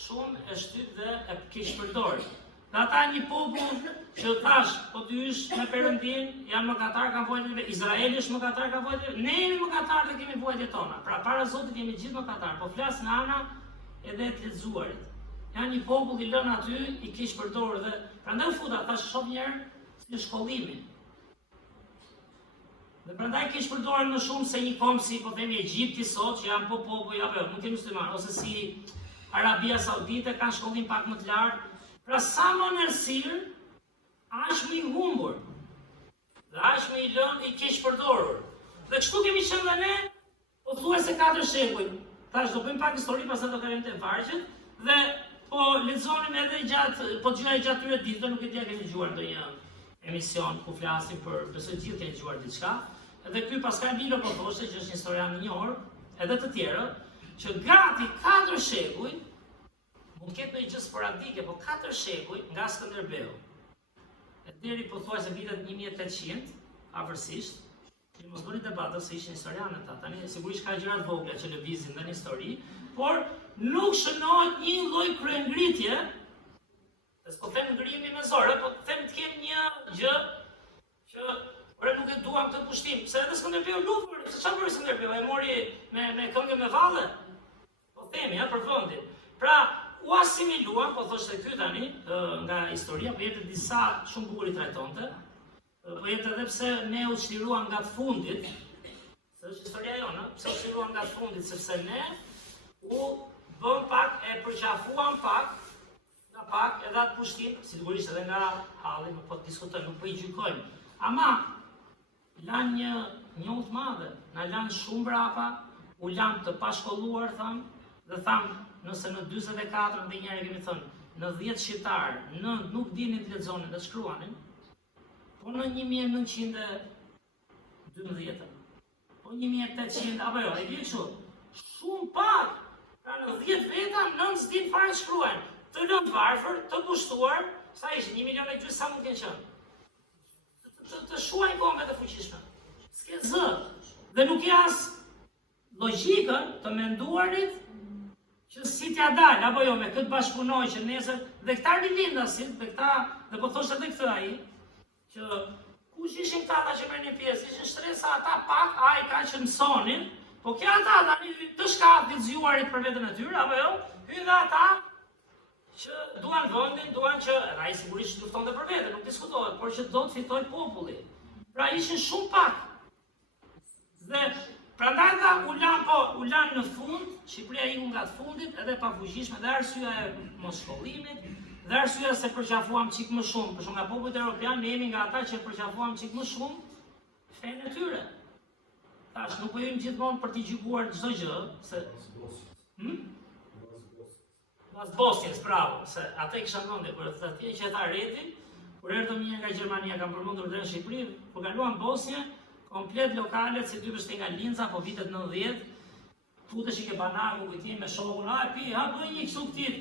shumë e shtyp dhe e keq përdor. Dhe ata një popull që thash, po ty ysh me Perëndin, janë mëkatar, kanë vojtën, Izraeli është mëkatar, ka vojtën, ne jemi mëkatar dhe kemi vojtën tona. Pra para Zotit jemi gjithë mëkatar, po flas nga ana edhe të lexuarit. Janë një popull I lënë aty, I keq përdorur dhe prandaj futa thash shoh një herë si shkollimi. Dhe prandaj keq përdoren më shumë se një kom si po themi Egjipti sot që janë popull apo nuk jemi musliman, ose si Arabia Saudite kanë shkollim pak më të lartë. Pra sa më në errësirë, aq më I humbur. Dhe aq më I lënë I keq përdorur. Dhe kështu kemi qenë dhe ne, pothuajse 4 shekuj. Tash do bëjmë pak histori, pastaj do kalojmë te vargjet dhe po lexonim edhe gjatë, po dëgjoj gjatë këtyre ditëve, nuk e di a keni dëgjuar ndonjë emision ku flasim për, besoj gjithë keni dëgjuar diçka. Edhe ky Pascal Milo po thoshte që është një historian I njohur, edhe të tjerë, që gati 4 shekuj, mund ketë në I gjë sporadike, po 4 shekuj nga Skënderbeu. E deri pothuajse vitet 1800, afërsisht, që mos bëni debat se ishin historianë ata. Tani sigurisht ka gjëra të vogla që lëvizin në histori, por nuk shënohet një lloj kryengritje ngritje, s'po them ngrimi me zor, po them të kem një gjë që ora nuk e duam këtë pushtim, pse edhe Skënderbeu luftoi, se çfarë bëri Skënderbeu? E mori me këngë me valle. Po themi, për vendin. Pra, u asimiluan, po thoshte ky tani, nga historia, po jepte disa shumë bukur i trajtonte. Po jepte edhe pse ne u çliruan nga të fundit, se është historia jonë, pse u çliruan nga të fundit, sepse ne u bëm pak, e përqafuan pak edhe atë pushtim, sigurisht edhe nga halli, po të diskutojmë, nuk po i gjykojmë. Ama, lanë një njohë të madhe, na lanë shumë brapa, u lanë të pashkolluar, thamë, dhe thamë, nëse në 44 dhe njerë kemi thënë, në 10 shqiptarë, nuk dinin të lexonin dhe shkruanin, po në 1912, po 1800, apo jo, e bje kështu, shumë pak, pra në 10 veta, 9 s'din fare shkruan, të lënë varfër, të pushtuar, sa ishin, 1,5 milion sa mund t'jenë qënë. Të shuajnë kombe të fuqishme. S'ke zë. Dhe nuk e as logjikën të menduarit që si t'ja dalë, apo jo, me këtë bashkëpunoj që nesër, dhe këta rilindasit, dhe këta, dhe po thoshte edhe këtë ai, që kush ishin këta që merrnin pjesë, ishin shtresa ata pak, ai ka që mësonin, po kja ata tani të shkafit zgjuarit për veten e tyre, apo jo, hyn dhe ata që duan vendin, duan që, ai sigurisht lufton dhe për vete, nuk diskutohet, por që do të fitoj populli. Pra ishin shumë pak. Dhe prandaj ata u lanë në fund, Shqipëria iku nga të fundit, edhe pa fuqishme, dhe arsyeja e mos shkollimit, dhe arsyeja se përqafuam çik më shumë, për shkak nga popujt evropian, ne jemi nga ata që përqafuam çik më shumë fenë e tyre. Tash nuk po jemi gjithmonë për t'i gjykuar çdo gjë, se Mas Bosnjës, bravo, se ata i kisha mendje për të atje që ata rreti, kur erdhëm një nga Gjermania, kam përmendur dhe në Shqipëri, kur kaluam Bosnjë, komplet lokalet, si ty përshte nga Linca, po vitet 90, futesh i ke banaku, kujtim me shokun, pi, bëj një kështu këtit.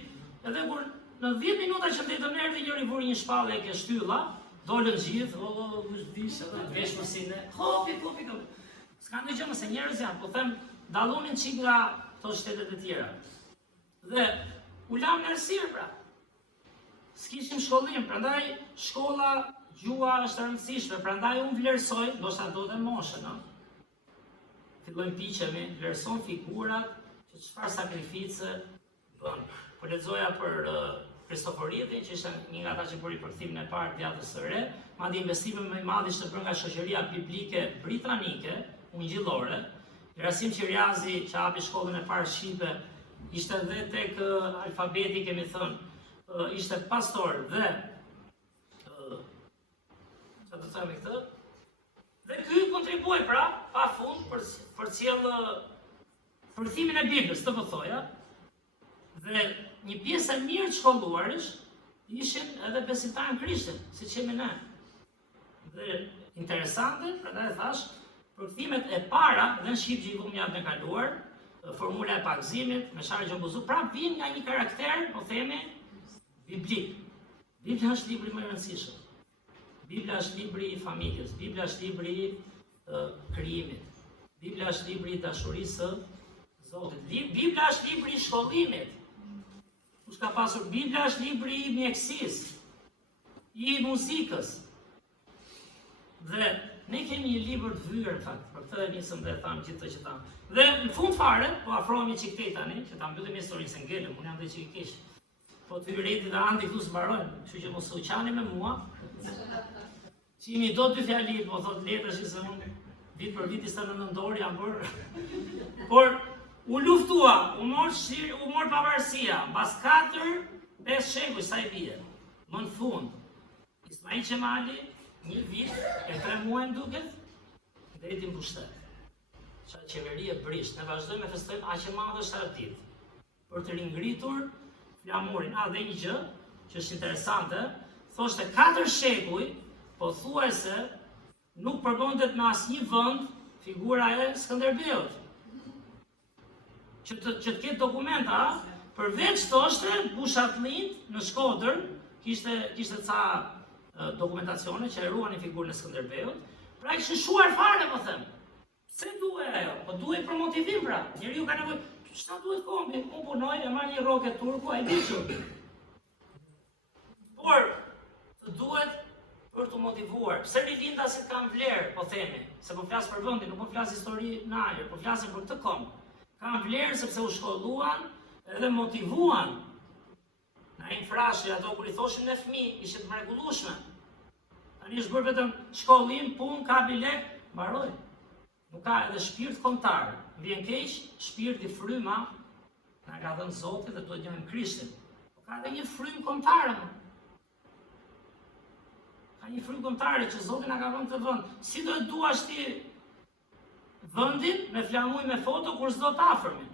Edhe kur në 10 minuta që ndetëm erdhi njëri vuri një shpallë e ke shtylla, dolën gjithë, vishë, veshmësine, hopi. S'ka ndonjë gjë se njerëz janë, po them, dallonin çik nga këto shtetet e tjera. Dhe u lam në errësirë pra. S'kishim shkollim, prandaj shkolla, gjua është e rëndësishme, prandaj unë vlerësoj, ndoshta do të moshën, fillojmë piqemi, vlerëson figurat që çfarë sakrifice bën. Po lexoja për Kristoforidhin, që ishte një nga ata që bëri përkthimin e parë të Vjatës së Re, madje investimi më i madh ishte bërë nga shoqëria biblike britanike, ungjillore. Gerasim Qiriazi, që hapi shkollën e parë shqipe, ishte dhe tek alfabeti, kemi thënë, ishte pastor dhe që të thëmi këtë, dhe ky kontribuoj pra, pa fund, për cilë përthimin e Biblës, të pëthoja, dhe një pjesë e mirë të shkolluarish, ishin edhe besimtarë në Krishtin, si që jemi ne. Dhe interesante, pra da e thash, përthimet e para, dhe në Shqipë që i vëmë javë në kaluar, formula e pagëzimit, me Sharë Gjombuzu, pra vin nga një karakter, po themi, biblik. Biblia është libri më i rëndësishëm. Biblia është libri i familjes, Biblia është libri i krijimit. Biblia është libri i dashurisë së Zotit. Biblia është libri i shkollimit. Kush ka pasur Biblia është libri i mjekësisë, i muzikës. Dhe ne kemi një libër të hyrë, në fakt, për këtë e nisëm dhe thamë gjithë të që thamë. Dhe në fund fare, po afrohemi çik tej tani, që ta mbyllim historinë se ngelëm, unë jam dhe që i kish. Po të hyreti dhe andi këtu s'mbarojnë, kështu që mos u qani me mua. Që imi do 2 fjali, po thot letësh që se unë vit për vit ishte në nëndor jam bërë. Por u luftua, u mor pavarësia, mbas 4-5 shekuj sa i bie. Më në fund, Ismail Qemali, 1 vit e 3 muaj duket, deri në pushtet. Qa qeveri e brisht, ne vazhdojmë me festojmë aq e madhe është artit. Për të ringritur flamurin. Dhe një gjë, që është interesante, thoshte 4 shekuj, po thuajse nuk përbëndet në asnjë vend figura e Skënderbeut. Që të ketë dokumenta, përveç thoshte Bushatllint në Shkodër, kishte ca dokumentacione që e ruanin figurën e Skënderbeut, pra i kishin shuar fare, po them. Se duhet ajo? Po duhet për motivim pra. Njeriu ka nevojë, çfarë duhet kombi? Unë punoj, e marr një rroket turku, ai di çu. të duhet për të motivuar. Pse rilindasit kanë vlerë, po themi, se po flas për vendin, nuk po flas histori në ajër, po flasim për këtë kom. Kanë vlerë sepse u shkolluan edhe motivuan. Na infrashi ato kur i thoshin në fëmijë, ishin të mrekullueshme. Tani është bërë vetëm shkollim, punë, ka bilek, mbaroi. Nuk ka edhe shpirt kombëtar. Vjen keq, shpirti fryma, na ka dhënë Zoti dhe duhet njohim Krishtin. Po ka edhe një frym kombëtare. Ka një frym kombëtare që Zoti na ka dhënë të vend. Si do të duash ti vendin me flamuj me foto kur s'do të afërmin?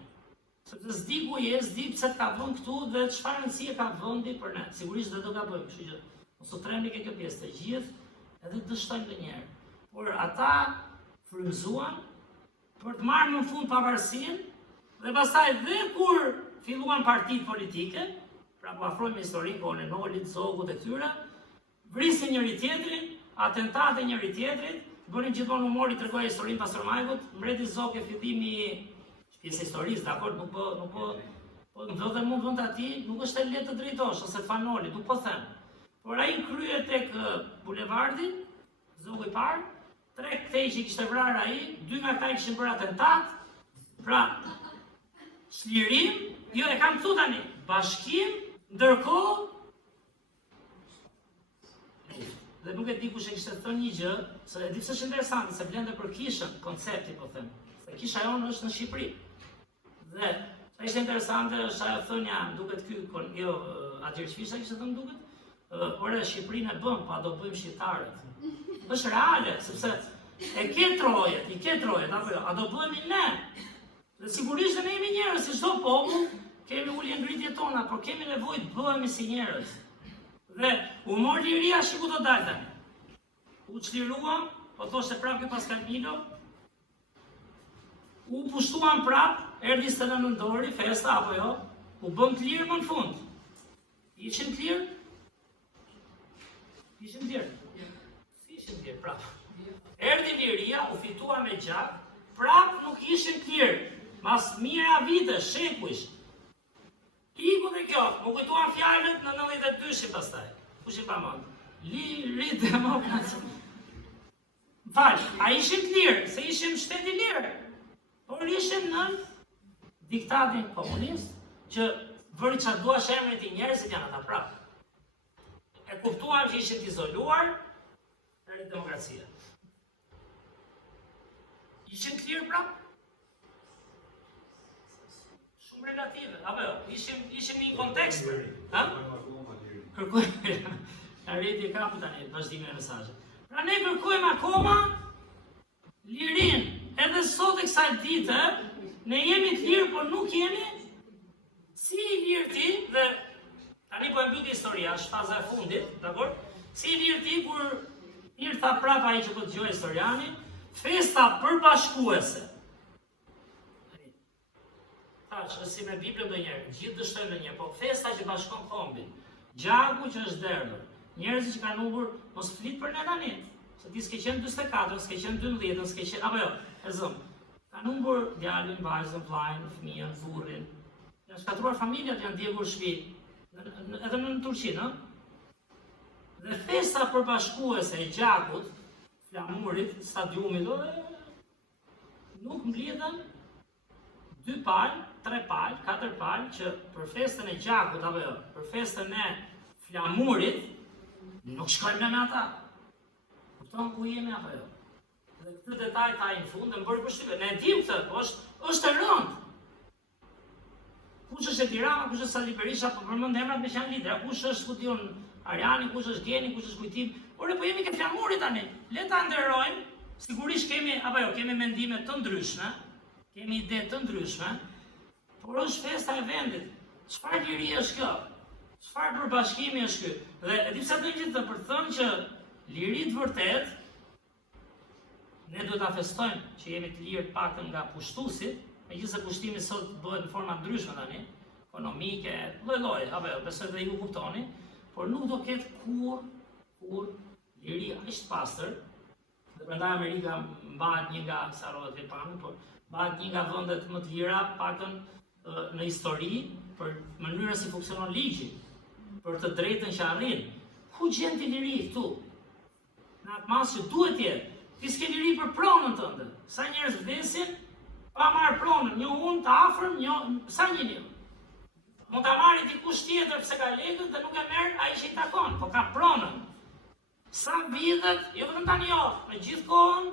Sepse s'di ku je, s'di pse ka vënë këtu dhe çfarë rëndësie ka vendi për ne. Sigurisht do ta bëjmë, kështu që mos u tremni kjo pjesë të gjithë, edhe dështojnë ndonjëherë. Por ata frymzuan për të marrë në fund pavarësinë dhe pastaj dhe kur filluan partitë politike, pra po afrojmë historinë kohën e Nolit, Zogut e këtyre, vrisin njëri tjetrin, atentate njëri tjetrit, bënin gjithmonë humori, tregoj historinë Pastor Majkut, mbreti Zog e fillimi pjesë historisë, dakor, nuk po ndodhe mund vend aty, nuk është e lehtë të drejtosh ose të fanoli, nuk po them. Por ai kryet tek bulevardi, Zogu i parë, 3 kthej që kishte vrarë ai, 2 nga ata kishin bërë atentat. Pra, çlirim, jo e kam thënë tani, bashkim, ndërkohë dhe nuk e di kush e kishte thënë një gjë, se e di se është interesante, se blende për kishën, koncepti po them. Se kisha jonë është në Shqipëri. Dhe sa ishte interesante është ajo thënia, duket ky jo Agjër Qfisha kishte thënë duket, ore Shqipërinë e bëm, pa do bëjmë shqiptarët. Është reale, sepse i ke trojet, apo jo, a do bëhemi ne? Dhe sigurisht ne jemi njerëz, si çdo popull, kemi ulje ngritjet tona, por kemi nevojë të bëhemi si njerëz. Dhe u mor liria shiku do dalë tani. U çliruam, po thoshte prapë ky Pascal Milo, u pushtuan prap, erdhi stëna në Ndori, festa apo jo, u bën të lirë më në fund. Ishin të lirë? Ishin të lirë? Si ishin të lirë, prap. Erdhi liria, u fitua me gjak, prap nuk ishin të lirë. Mas mira vite, shekuish. Iku dhe kjo, më kujtuan fjalët në 92-shin pastaj. Kushin pa mend. Liri demokraci. Falë, a ishin të lirë, se ishim shteti i lirë. Por ishim në diktatin komunist, që vëri që duash emrit i njerëzit janë ata prapë. E kuptuam që ishim të izoluar në demokracia. Ishim të lirë prapë? Shumë relative, apo jo? Ishim një kontekst për. Kërkojmë, në rriti e kapu tani, vazhdime e mesazhet. Pra ne kërkojmë akoma lirin. Edhe sot e kësaj dite, ne jemi të lirë, por nuk jemi si i lirë ti, dhe tani po e mbyti historia, është faza e fundit, dakor? Si i lirë ti, kur lirë tha prapa ai që po dëgjoj historiani, festa përbashkuese. Thash, është si me Biblën ndonjëherë, gjithë dështojnë ndonjëherë, po festa që bashkon kombin, gjaku që është derdhur, njerëzit që kanë humbur, mos flit për ne tani. Se ti s'ke qenë 24, s'ke qenë 12, s'ke qenë, apo jo, e zëm. Kanë humbur djalin, vajzën, vllajën, fëmijën, burrin. Janë shkatruar familjet, janë djegur shtëpi. Edhe në Turqi, ëh? Dhe festa përbashkuese e gjakut, flamurit, stadiumit, nuk mbledhen 2 palë, 3 palë, 4 palë, që për festën e gjakut, apo jo, për festën e flamurit, nuk shkojmë me ata. Kupton ku jemi apo jo? Dhe këtë detaj tha në fund, më bëri përshtypje. Ne e dim këtë, po është e rëndë. Kush është e Tirana, kush është Sali Berisha, po përmend emrat me që janë lidera. Kush është kution Arjani, kush është Geni, kush është Kujtim. Ore, po jemi ke flamurit tani. Le ta nderojmë. Sigurisht kemi, apo jo, kemi mendime të ndryshme, kemi ide të ndryshme, por është festa e vendit. Çfarë liri është kjo? Çfarë përbashkimi është ky? Dhe e di pse të gjithë për të thënë që liri të vërtet, ne duhet ta festojmë që jemi të lirë paktën nga pushtuesit, megjithëse pushtimi sot bëhet në forma ndryshme tani, ekonomike, lloj-lloj, apo jo, besoj dhe ju kuptoni, por nuk do ketë kur liria aq të pastër. Dhe prandaj Amerika mbahet një nga sa rrohet Japani, por mbahet një nga vendet më të lira paktën në histori për mënyrën si funksionon ligji, për të drejtën që arrin. Ku gjen ti liri këtu? Në atë masë që duhet jetë. Ti s'ke liri për pronën tënde. Sa njerëz vdesin, pa marrë pronën, një unë të afrëm, sa një. Mund ta marrë dikush tjetër pse ka lekët dhe nuk e merr ai që i takon, po ka pronën. Sa vidhet, jo vetëm tani jo, me gjithë kohën,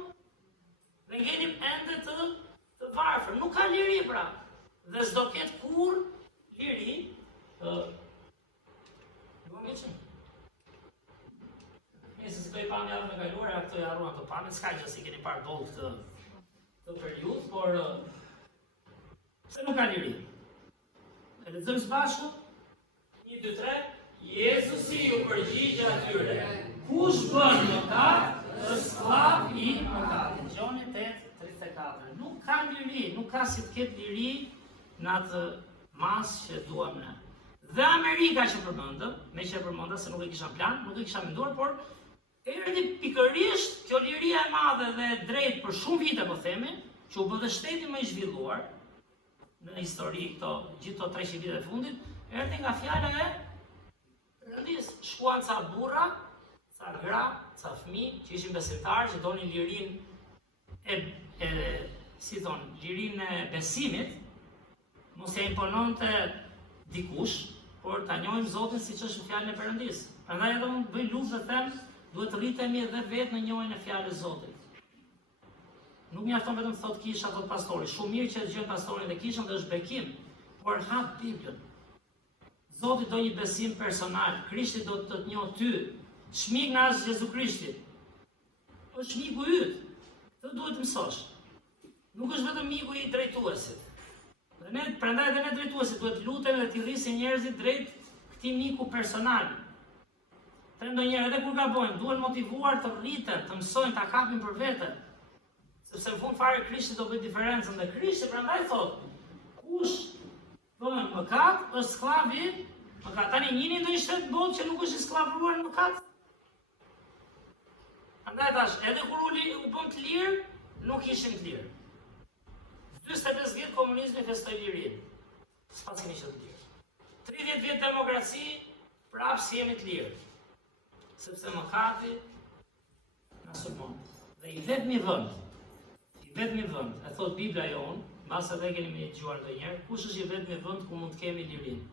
ne ngenim ende të varfër. Nuk ka liri pra. Dhe s'do ketë kur liri. Se si do i pamë javën e kaluar, këto i harruan të pamë, s'ka gjë si keni parë boll këtë periudhë, por se nuk ka liri. E lexojmë së bashku, 1, 2, 3, Jezusi ju përgjigj atyre, kush bën mëkat, është skllav i mëkatit. Gjoni 8:34. Nuk ka liri, nuk ka si të ketë liri në atë masë që duam ne. Dhe Amerika që përmendëm, me që e përmenda se nuk e kisha plan, nuk e kisha menduar, por erdhi pikërisht kjo liria e madhe dhe e drejtë për shumë vite, po themi, që u bë dhe shteti më i zhvilluar në histori gjithë këto 300 vite e fundit, erdhi nga fjala e Perëndis. Shkuan ca burra, ca gra, ca fëmijë që ishin besimtarë, që donin lirinë lirinë e besimit, mos ja impononte dikush, por ta njohim Zotin siç është në fjalën e Perëndis. Prandaj edhe unë bëj luftë dhe them, duhet të rritemi edhe vetë në njohjen e fjalës së Zotit. Nuk mjafton vetëm thot kisha, thot pastori. Shumë mirë që dëgjojmë pastorin dhe kishën dhe është bekim, por hap Biblën. Zoti do një besim personal. Krishti do të të njohë ty. Çmik nga Jezu Krishti. Është miku yt. Këtë duhet të mësosh. Nuk është vetëm miku i drejtuesit. Dhe ne, prandaj edhe ne drejtuesit duhet lutemi dhe t'i rrisim njerëzit drejt këtij miku personal. Të ndonjëherë edhe kur gabojmë, duhen motivuar të rriten, të mësojnë, ta kapin për vete. Sepse në fund fare Krishti do bëj diferencën dhe Krishti prandaj thotë, kush bën mëkat është skllav i mëkatit. Tani njëri do ishte në botë që nuk është i sklavruar në mëkat. Prandaj tash, edhe kur u bën të lirë, nuk ishin të lirë. 45 vjet komunizmi festoi lirinë. S'pas kemi qenë të lirë. 30 vjet demokraci, prapë si jemi të lirë. Sepse mëkati na sulmon. Dhe i vetmi vend, e thot Bibla jonë, mbas edhe keni më dëgjuar ndonjëherë, kush është i vetmi vend ku mund të kemi lirinë?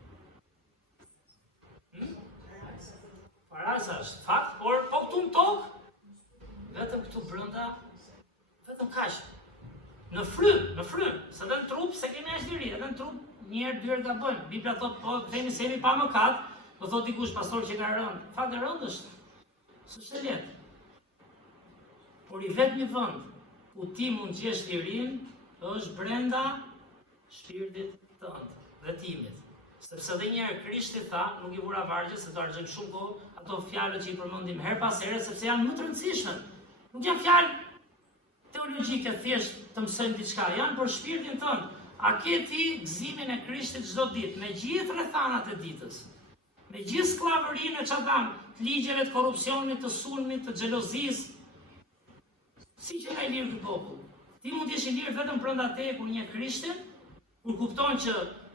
Parasa është fakt, por po këtu në tokë, vetëm këtu brenda, vetëm kaq. Në frym, se edhe në trup se kemi as liri, edhe në trup njëherë dyherë gabojmë. Bibla thot po themi se jemi pa mëkat, do thot dikush pastor që ka rënë. Fakt e rënd është. S'është e lehtë. Por i vetmi vend ku ti mund të gjesh lirinë është brenda shpirtit tënd dhe timit. Sepse edhe një herë Krishti tha, nuk i vura vargje se do argjojmë shumë kohë ato fjalë që i përmendim her pas here sepse janë më të rëndësishme. Nuk janë fjalë teologjike thjesht të mësojmë diçka, janë për shpirtin tënd. A ke ti gëzimin e Krishtit çdo ditë me gjithë rrethanat e ditës? Me gjithë skllavërinë e çadam, të ligjeve të korrupsionit, të sulmit, të xhelozisë. Si që ai lirë ky popull? Ti mund të jesh i lirë vetëm brenda teje kur një Krishtin, kur kupton që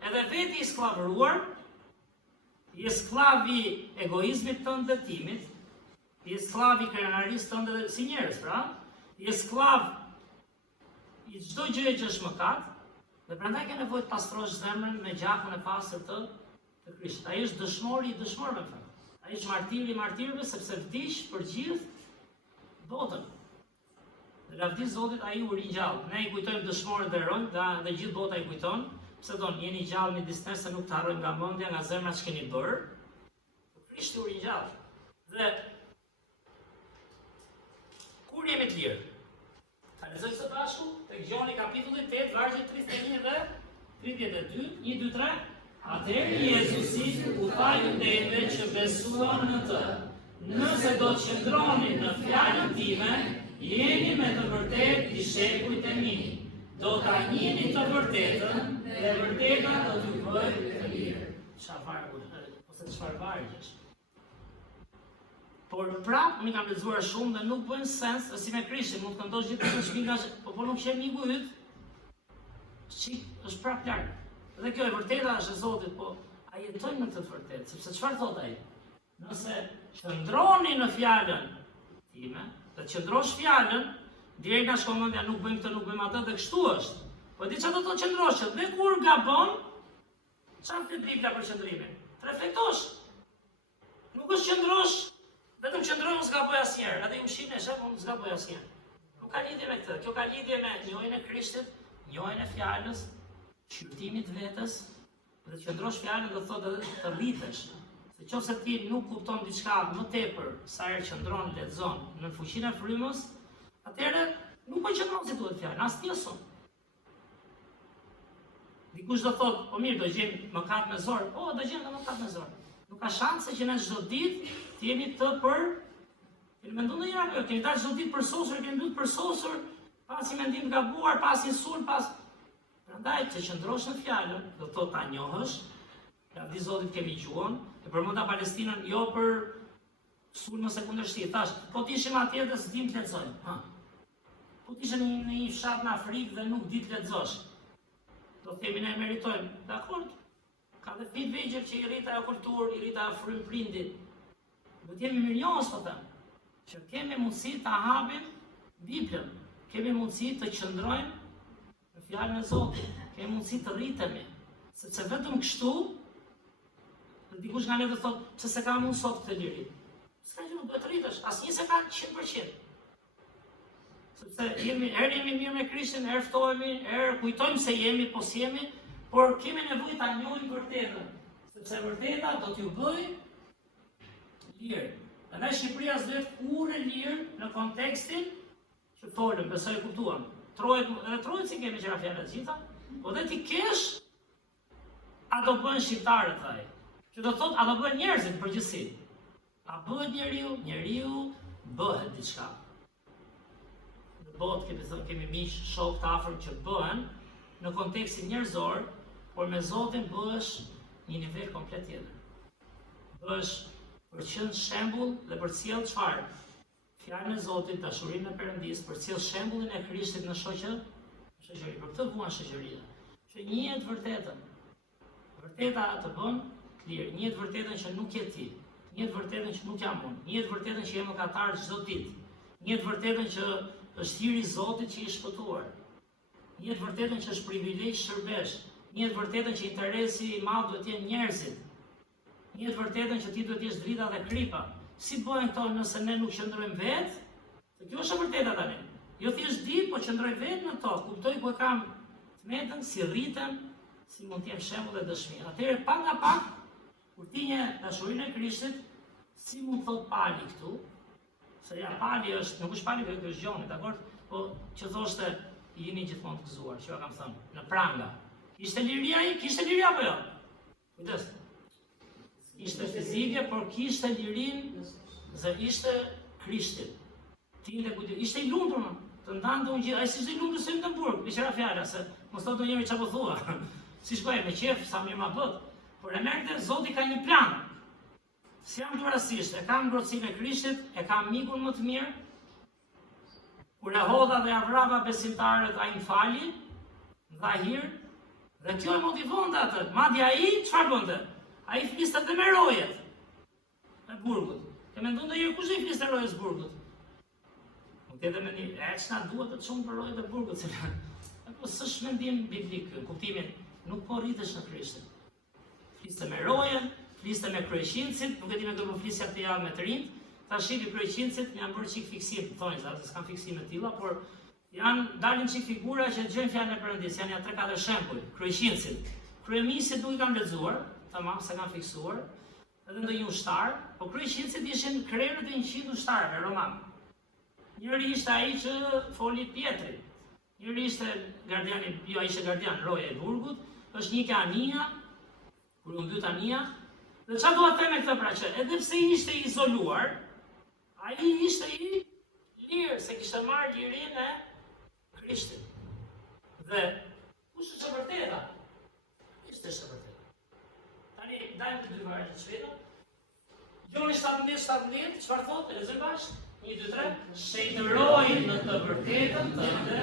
edhe veti i skllavëruar, je skllav i egoizmit tënd dhe timit, je skllav i krenarisë tënde dhe si njerëz, pra, je skllav i çdo gjëje që është mëkat, dhe prandaj ke nevojë të pastrosh zemrën me gjakun e pastër të Krishtit. Ai është dëshmori i dëshmorëve, pra. Ai është martiri i martirëve sepse vdiq për gjithë botën. Dhe lavdi Zotit ai u ringjall. Ne i kujtojmë dëshmorët dhe heronjt, dhe gjithë bota i kujton. Pse don, jeni gjallë midis nesh se nuk të harrojmë nga mendja, nga zemra që keni bërë. Krishti u ringjall. Dhe kur jemi të lirë? Ta lexojmë së bashku tek Gjoni kapitulli 8, vargjet 31 dhe 32, 1, 2, 3. Atëherë Jezusi u tha judejve që besuan në të. Nëse do të qëndroni në fjalën time, jeni me të vërtetë dishepujt e mi. Do ta njihni të vërtetën dhe vërteta do t'ju bëjë të lirë. Çfarë vargjesh? Por prapë unë kam lexuar shumë dhe nuk bën sens, si me Krishtin, mund të këndosh gjithë të shpingash, po nuk qenë miku yt. Është prapë larg. Dhe kjo e vërteta është e Zotit, po a jetojmë në të vërtetë, sepse çfarë thot ai? Nëse qëndroni në fjalën time, dhe qëndrosh fjalën, direkt nga shkomendja nuk bëjmë këtë, nuk bëjmë atë, dhe kështu është. Po di çfarë do të qëndrosh, dhe kur gabon, çfarë të Bibla për qëndrimin? Të reflektosh. Nuk është qëndrosh, vetëm qëndroj unë s'gaboj asnjëherë, edhe ju shihni shef unë s'gaboj asnjëherë. Nuk ka lidhje me këtë. Kjo ka lidhje me njohjen e Krishtit, njohjen e fjalës, shqyrtimit vetës, dhe të qëndrosh fjalën do thotë edhe të rritesh. Se qofse ti nuk kupton diçka më tepër sa herë qëndron, lexon në fuqinë e frymës, atëherë nuk po qëndron si duhet fjalë, as ti asun. Dikush do thotë, po mirë, do gjejmë mëkat me zor. Po, do gjejmë mëkat me zor. Nuk ka shanse që ne çdo ditë të jemi të për kemi menduar ndonjëherë apo kemi dalë çdo ditë për sosur, kemi mbyll për sosur, pasi mendim të gabuar, pasi insul, prandaj të qëndrosh në fjalën, do thotë ta njohësh. Ja di Zotit kemi gjuhën, e përmenda Palestinën jo për sulme sekundërshti. Thash, po të ishim atje dhe s'dim të lexojmë. Po të ishim në një fshat në Afrikë dhe nuk di të lexosh. Do themi ne meritojmë. Dakor. Ka dhe fit vegjël që i rrita ajo kulturë, i rrita frym prindit. Do të jemi mirënjohës po them. Që kemi mundësi ta hapim Biblën. Kemi mundësi të qëndrojmë në fjalën e Zotit. Kemi mundësi të rritemi. Sepse vetëm kështu, dikush nga ne do thotë, pse se kam unë sot këtë liri? S'ka gjë, duhet të rritesh, asnjë se ka 100%. Sepse jemi mirë me Krishtin, herë ftohemi, herë kujtojmë se jemi, po s'jemi, por kemi nevojë ta njohim vërtetën. Sepse vërteta do t'ju bëjë lirë. Prandaj Shqipëria s'duhet kurrë lirë në kontekstin që folëm, besoj e kuptuam. Trojet si kemi qenë fjalë të gjitha, po dhe ti kesh, a do bëhen shqiptarët thaj. Që do thotë, a do bëhen njerëzit përgjithësi. A bëhet njeriu bëhet diçka. Në botë kemi miq, shok të afërm që bëhen në kontekstin njerëzor, por me Zotin bëhesh një nivel komplet tjetër. Bëhesh për qenë shembull dhe për cilë çfarë? Fjalën e Zotit, dashurinë e Perëndisë, për cilë shembullin e Krishtit në shoqëri. Për këtë vuan shoqëria. Që njihet vërtetën. Vërteta të bën të lirë, njihet vërtetën që nuk je ti, njihet vërtetën që nuk jam unë, njihet vërtetën që je mëkatar çdo ditë, njihet vërtetën që është hiri i Zotit që i shpëtuar, njihet vërtetën që është privilegj shërbesh, njihet vërtetën që interesi i madh duhet të jenë njerëzit, njihet vërtetën që ti duhet të jesh drita dhe kripa. Si bëhen këto nëse ne nuk qëndrojmë vetë? Se kjo është e vërteta tani. Jo thjesht di, po qëndroj vetë në to, kuptoj ku e kam tmetën, si rritem, si mund të jem shembull dhe dëshmi. Atëherë pak nga pak, kur ti një dashurinë e Krishtit, si mund thot Pali këtu? Se ja Pali është, nuk është Pali vetë është Gjoni, dakor? Po që thoshte i jeni gjithmonë të gëzuar, që ja kam thënë, në pranga. Kishte liria ai, kishte liria apo jo? Kujdes. Ishte fizike, por kishte lirinë dhe ishte Krishtit. Ishte i lumtur, të ndante unë gjithë, ai si ishte i lumtur se në burg, ishte ra fjala se mos thotë ndonjëri çapo thua. Si shkoj me qef, sa mirë ma bët. Por e merrte Zoti ka një plan. Si jam durasisht, e kam ngrohtësinë e Krishtit, e kam mikun më të mirë. Kur e hodha dhe avrava besimtarët, ai më fali, dha hir, dhe kjo e motivonte atë. Madje ai çfarë bënte? Ai fliste dhe me rojet e burgut. Ke mendon ndonjëherë kush i fliste rojes burgut? Nuk ke dhe mendim, ç'na duhet të çon për rojet e burgut, se apo s'është mendim biblik ky, kuptimin nuk po rritesh në Krishtin. Fliste me rojen, fliste me kryeqincit, nuk e di me do të flisja këtë javë me të rinjt. Tash shifi kryeqincit janë bërë çik fiksim, thonë se s'kan fiksime të tilla, por janë dalin çik figura që gjejnë fjalën e Perëndisë, janë 3-4 shembuj. Kryeqincit, kryemisit nuk i kanë lexuar, tamam, se kanë fiksuar, edhe ndonjë ushtar, po kryeqincit ishin krerët e 100 ushtarëve roman. Njëri ishte ai që foli Pietri. Njëri ishte gardiani, jo ai ishte gardian, roja e burgut, është një Ania, kur u mbyt Ania. Dhe çfarë dua të them me këtë pra që edhe pse ishte i izoluar, ai ishte i lirë se kishte marrë lirinë e Krishtit. Dhe kush është e vërteta? Ishte e vërteta. Tani dajmë të dy vargje të shpejta. Gjoni 17:17, çfarë thotë? Lexojmë bashkë. 1, 2, 3. Shejtëroj në të vërtetën tënde,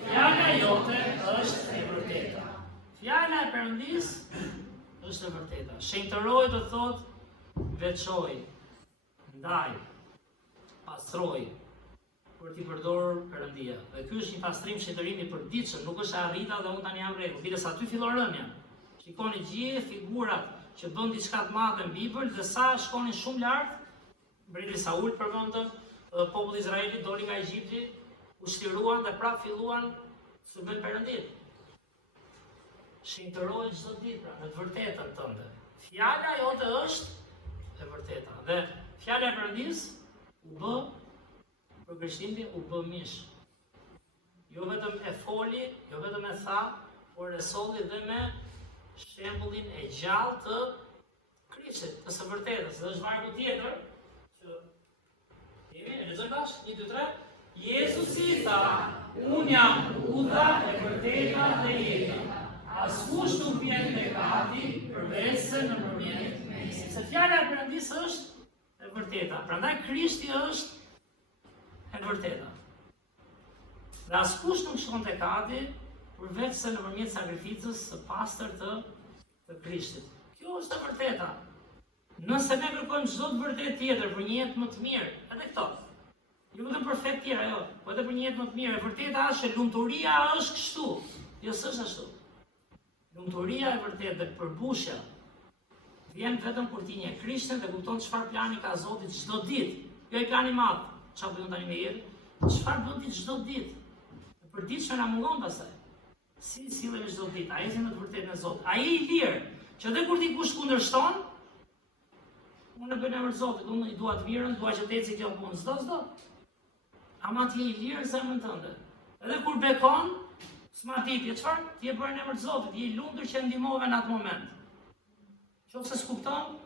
fjala jote është e vërteta. Fjala e Perëndisë është e vërteta. Shejtëroj do thotë veçoj, ndaj, pastroj, për t'i përdorur Perëndia. Dhe ky është një pastrim shëtërimi i përditshëm, nuk është arrita dhe unë tani jam rregull. Bile sa ty fillon rënja. Shikoni gjithë figurat që bën diçka të madhe në Bibël dhe sa shkonin shumë lart. Mbreti Saul përmendëm, populli i Izraelit doli nga Egjipti, u shliruan dhe prapë filluan të bëjnë Perëndit. Shinjtërohet çdo ditë pra, në të vërtetën tënde. Fjala jote është e vërteta. Dhe fjala e Perëndisë u bë për Krishtin u bë mish. Jo vetëm e foli, jo vetëm e tha, por e solli dhe me shembullin e gjallë të Krishtit, të së vërtetës. Dhe është vargu tjetër që jemi e lexojmë bashkë, 1, 2, 3. Jezusi tha, unë jam rrugë e vërteta dhe jeta. Askush nuk vjen tek Ati përveç se nëpërmjet meje. Se fjala e Perëndisë është e vërteta. Prandaj Krishti është e vërteta. Dhe askush nuk shkon tek Ati përveç se nëpërmjet sakrificës së pastër të Krishtit. Kjo është e vërteta. Nëse ne kërkojmë çdo të vërtetë tjetër për një jetë më të mirë, edhe këto. Jo vetëm për fat tjera, jo, po edhe për një jetë më të mirë. E vërteta është që lumturia është kështu. Jo s'është ashtu. Lumturia e vërtetë dhe përbushja vjen vetëm kur ti njeh Krishtin dhe kupton çfarë plani ka Zoti çdo ditë. Jo i plani i madh, çfarë bën tani me jetën, çfarë bën ti çdo ditë. E përditshme na mungon pastaj. Si sillemi çdo ditë, a jemi në të vërtetë me Zot. Ai i lirë, që edhe kur dikush kundërshton, unë e bëj në emër të Zotit, unë i dua të mirën, dua që të ecë kjo punë çdo. Ama ti i lirë zemrën tënde. Edhe kur bekon, s'ma ditje, çfarë? Ti e bërë në emër të Zotit, je i lumtur që ndihmove në atë moment. Qofse s'kupton,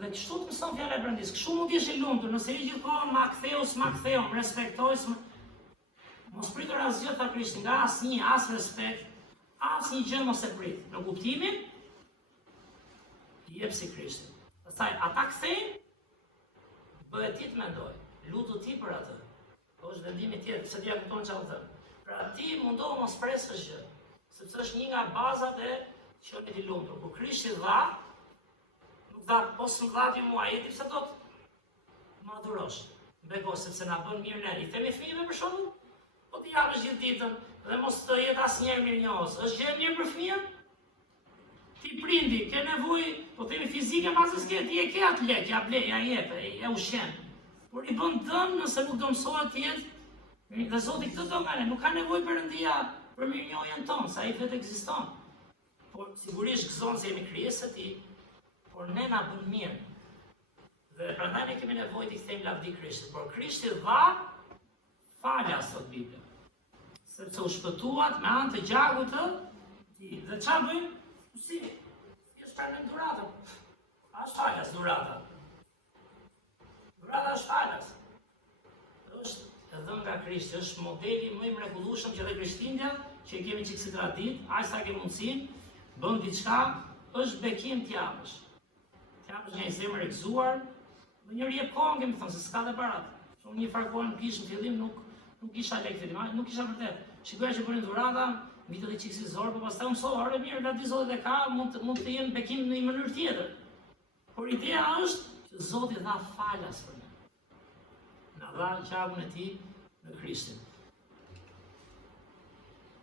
dhe kështu të mëson fjala e Perëndisë. Kështu mund të jesh i lumtur, nëse je gjithkohë ma ktheu, më respektoj, mos pritur asgjë tha Krishti, nga asnjë, as respekt, asnjë gjë mos e prit. Në kuptimin jep si Krishti. Pastaj ata kthejnë, bëhet ti të mendoj, lutu ti për atë. Po është vendimi tjetër, se ti ja kupton çfarë them. Pra ti mundohu mos presësh gjë, sepse është një nga bazat e qenit i lumtur. Kur Krishti dha, nuk dha pos më dha ti mua, jeti pse do të më adhurosh. Beko sepse na bën mirë ne. I themi fëmijëve për shembull, po ti japësh gjithë ditën dhe mos të jetë asnjëherë mirënjohës. Është gjë e mirë për fëmijën? Ti prindi, ke nevojë, po themi fizike mbas se ti e ke atë lek, ja ble, ja jep, ja ushqen. Por i bën dëm nëse nuk do mësohet të jetë. Dhe Zoti këtë do nga ne, nuk ka nevojë Perëndia për mirënjohjen tonë, sa ai vetë ekziston. Por sigurisht gëzon se jemi krijesë të tij, por ne na bën mirë. Dhe prandaj ne kemi nevojë të kthejmë lavdi Krishtit. Por Krishti dha falas sot Bibla. Sepse u shpëtuat me anë të gjakut të tij. Dhe çfarë bëjmë? Si? Si është pranë dhuratën? Është falas dhurata. Dhurata është falas. Është e dhënë nga Krishti, është modeli më i mrekullueshëm që dhe Krishtlindja, që i kemi çiksi tradit, aq sa ke mundësinë, bën diçka, është bekim t'japësh. T'japësh një zemër e gëzuar, dhe njëri jep kohën, kemi thënë, se s'ka dhe parat. Që unë një farkohen në kish në fillim, nuk kisha lek fillim, nuk kisha vërtet. Shikoja që bënin dhurata, vitët e çiksi zor, por pastaj u mësova, orë mirë, lavdi Zotit e ka, mund të jenë bekim në një mënyrë tjetër. Por ideja është që Zoti dha falas për ne. Na dha gjakun e tij në Krishtin.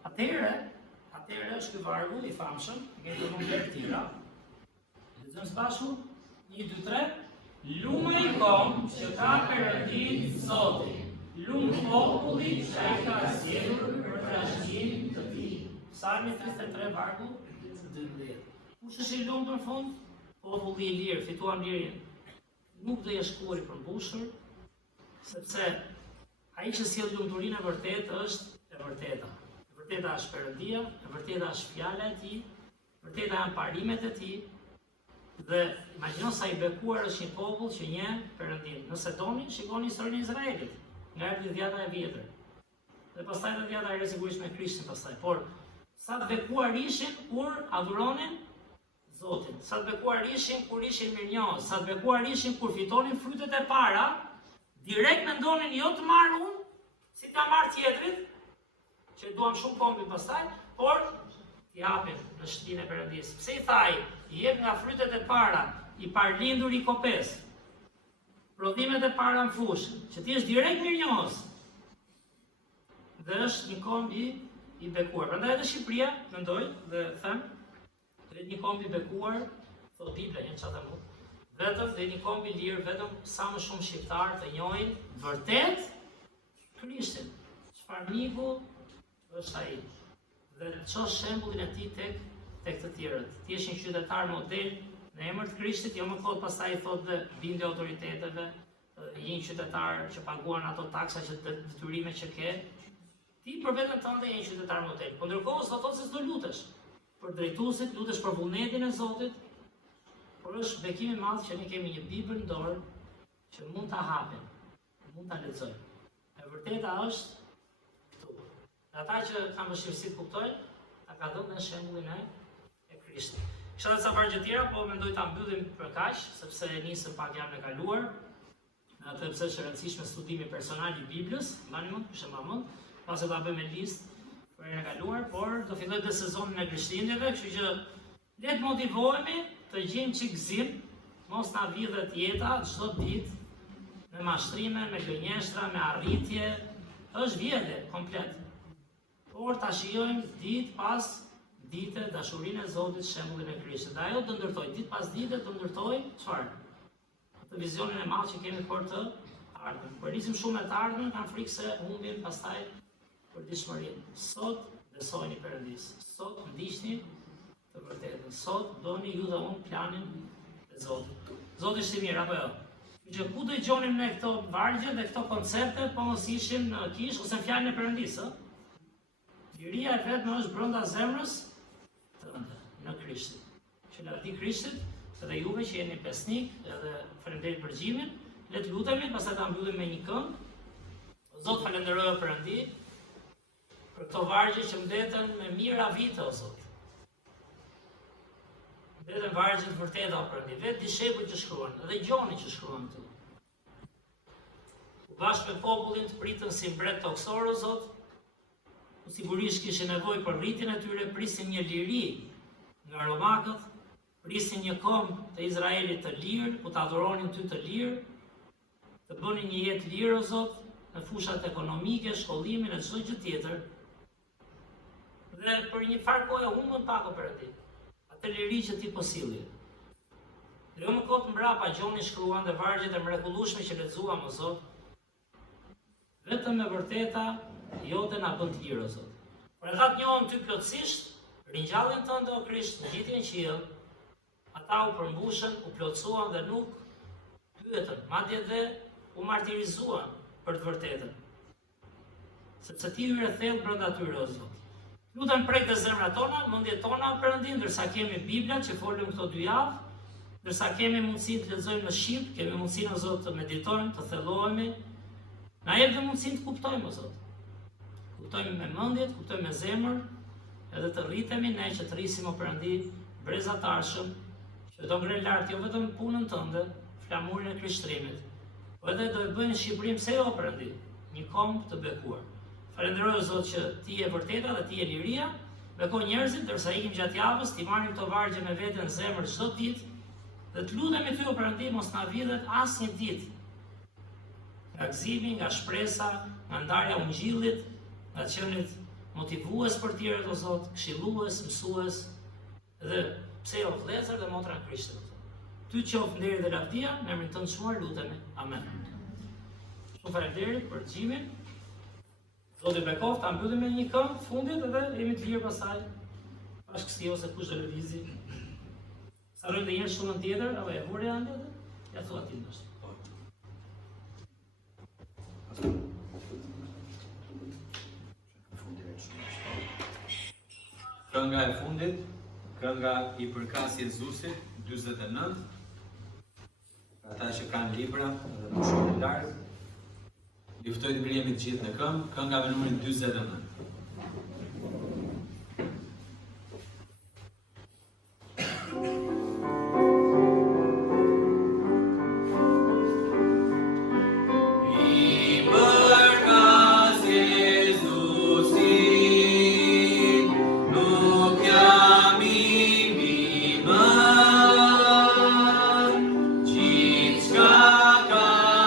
Atëherë është ky vargu i famshëm, që do të bëjë tira. Lexojmë së bashku, 1, 2, 3. Lumë i kom që ka Perëndin Zoti. Lumë populli që ai ka zgjedhur për trashëgiminë të tij. Psalmi 33 vargu 12. Kush është i lumtur në fund? Populli i lirë, fituan lirjen. Nuk do jesh kurrë i përmbushur, sepse ai që sjell lumturinë e vërtetë është e vërteta. E vërteta është Perëndia, e vërteta është fjala e tij, e vërteta janë parimet e tij. Dhe imagjino sa i bekuar është një popull që njeh Perëndin. Nëse doni, shikoni historinë e Izraelit, nga dhjata e vjetër. Dhe pastaj dhe dhjata e re sigurisht me Krishtin pastaj. Por sa të bekuar ishin kur adhuronin Zotin, sa të bekuar ishin kur ishin mirënjohës, sa të bekuar ishin kur fitonin frytet e para, direkt mendonin jo të marrë unë, si ta marrë tjetrit, që duam shumë kombi pastaj, por t'japin në shtëpinë e Perëndisë. Pse i thaj, i jep nga frytet e para, i parlindur i kopes. prodhimet e para në fushë, që ti është direkt mirënjohës. Dhe është një kombi i bekuar. Prandaj edhe Shqipëria, mendoj dhe them, dhe një kombi i bekuar, thot Bibla, një çata më. Vetëm dhe një kombi lirë, vetëm sa më shumë shqiptarë të njohin vërtet Krishtin. Çfarë miku është ai? Dhe çosh shembullin e tij tek të tjerët. Ti je një qytetar model në emër të Krishtit, jo më kot pastaj thotë dhe bindë autoriteteve, je një qytetar që paguan ato taksa që detyrime që ke. Ti për veten tënde je një qytetar model. Po ndërkohë s'do thotë se s'do lutesh për drejtuesit, lutesh për vullnetin e Zotit. Por është bekim i madh që ne kemi një Bibël në dorë që mund ta hapim, mund ta lexojmë. E vërteta është këtu. Ata që kanë vështirësi të kuptojnë, ta ka dhënë në shembullin e Krishtit. Kisha edhe ca vargje tjera, po mendoj ta mbyllim për kaq, sepse nisëm pak javën e kaluar. Atë pse është e rëndësishme studimi personal i Biblës, mbani mend, kush e mba mend, pas e ta bëjmë listë për herën e kaluar, por do fillojmë dhe sezonin e Krishtlindjeve, kështu që le të motivohemi të gjejmë çik gzim, mos na vidhet jeta çdo ditë me mashtrime, me gënjeshtra, me arritje, është vjedhje komplet. Por ta shijojmë ditë pas dite dashurinë e Zotit, shembullin e Krishtit. Dhe ajo do ndërtoj ditë pas dite, do ndërtoj çfarë? Atë vizionin e madh që kemi për të ardhmen. Por nisim shumë me të ardhmen, kam frikë se humbim pastaj për dishmërinë. Sot besojeni Perëndis. Sot ndiqni të vërtetën. Sot doni ju dhe unë planin e Zotit. Zoti është i mirë apo jo? Që ku do i gjonim ne këto vargje dhe këto koncepte, po mos ishim në kish ose në fjalën e Perëndisë, ë? Liria e vetme është brenda zemrës tënde, në Krishtin. Që lavdi Krishtit, edhe juve që jeni besnik, edhe faleminderit për xhimin, le të lutemi, pastaj ta mbyllim me një këngë. Zot falenderoj Perëndi për këto vargje që mbeten me mira vite o Zot. Mbeten vargje të vërteta o Perëndi, vetë dishepujt që shkruan, edhe Gjoni që shkruan këtu. Bashkë me popullin të pritën si mbret toksor o Zot, sigurisht kishin nevojë për rritjen e tyre, prisin një liri nga romakët, prisin një kombë të Izraelit të lirë, ku të adhuronin ty të lirë, të bënin një jetë lirë o Zot, në fushat ekonomike, shkollimin e çdo gjë tjetër. Dhe për një farë kohë humbën pak o Perëndi, atë liri që ti po silli. Dhe jo më kot mbrapa Gjoni shkruan dhe vargjet e mrekullueshme që lexuam o Zot, vetëm me vërteta jote na bën të lirë o Zot. Por ata të njohën ty plotësisht, ringjalljen tënde o Krisht, ngjitjen në qiell, ata u përmbushën, u plotësuan dhe nuk pyetën, madje dhe u martirizuan për të vërtetën. Sepse ti hyre thellë brenda tyre o Zot. Lutem prek të zemrat tona, mendjet tona o Perëndi, ndërsa kemi Biblën që folëm këto 2 javë, ndërsa kemi mundësinë të lexojmë në shqip, kemi mundësinë o Zot të meditojmë, të thellohemi, na jep dhe mundësinë të kuptojmë o Zot. Kuptojmë me mendjet, kuptojmë me zemër, edhe të rritemi ne që të rrisim o Perëndi brezatarshëm, që do ngre lart jo vetëm punën tënde, flamurin e krishtrimit, po edhe do e bëjnë Shqipërinë pse jo o Perëndi, një kombë të bekuar. Falenderoj o Zot që ti je vërteta dhe ti je liria, beko njerëzit ndërsa ikim gjatë javës, ti marrim këto vargje me veten në zemër çdo ditë, dhe të lutemi ty o Perëndi mos na vidhet asnjë ditë nga gëzimi, nga shpresa, nga ndarja ungjillit, nga qenit motivues për tjerët o Zot, këshillues, mësues, dhe pse jo vëllezër dhe motra në Krishtin. Ty qoftë nderi dhe lavdia, në emrin tënd shmuar lutemi. Amen. Shumë faleminderit për xhimin. Zoti bekoft, ta mbyllim me një këngë të fundit edhe jemi të lirë pastaj. Bashkësi ose kush do lëvizi. Sa rrojnë të njerë shumë në tjetër, apo e vure janë tjetër? Ja thua ti nështë. Kënga e fundit, kënga i përkas Jezusit, 49. Ata që kanë libra, dhe më shumë largë, juftoj të ngrijemi të gjithë në këngë, kënga me numrin 49. Ka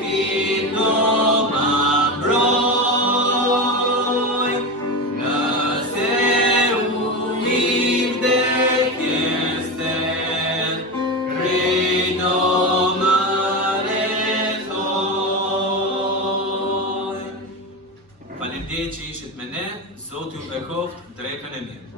ti do ma mbroj, nëse u im vdekjeste, krejt do më rrethoj. Faleminderit që ishit me ne, Zoti ju bekoft drekën e mirë.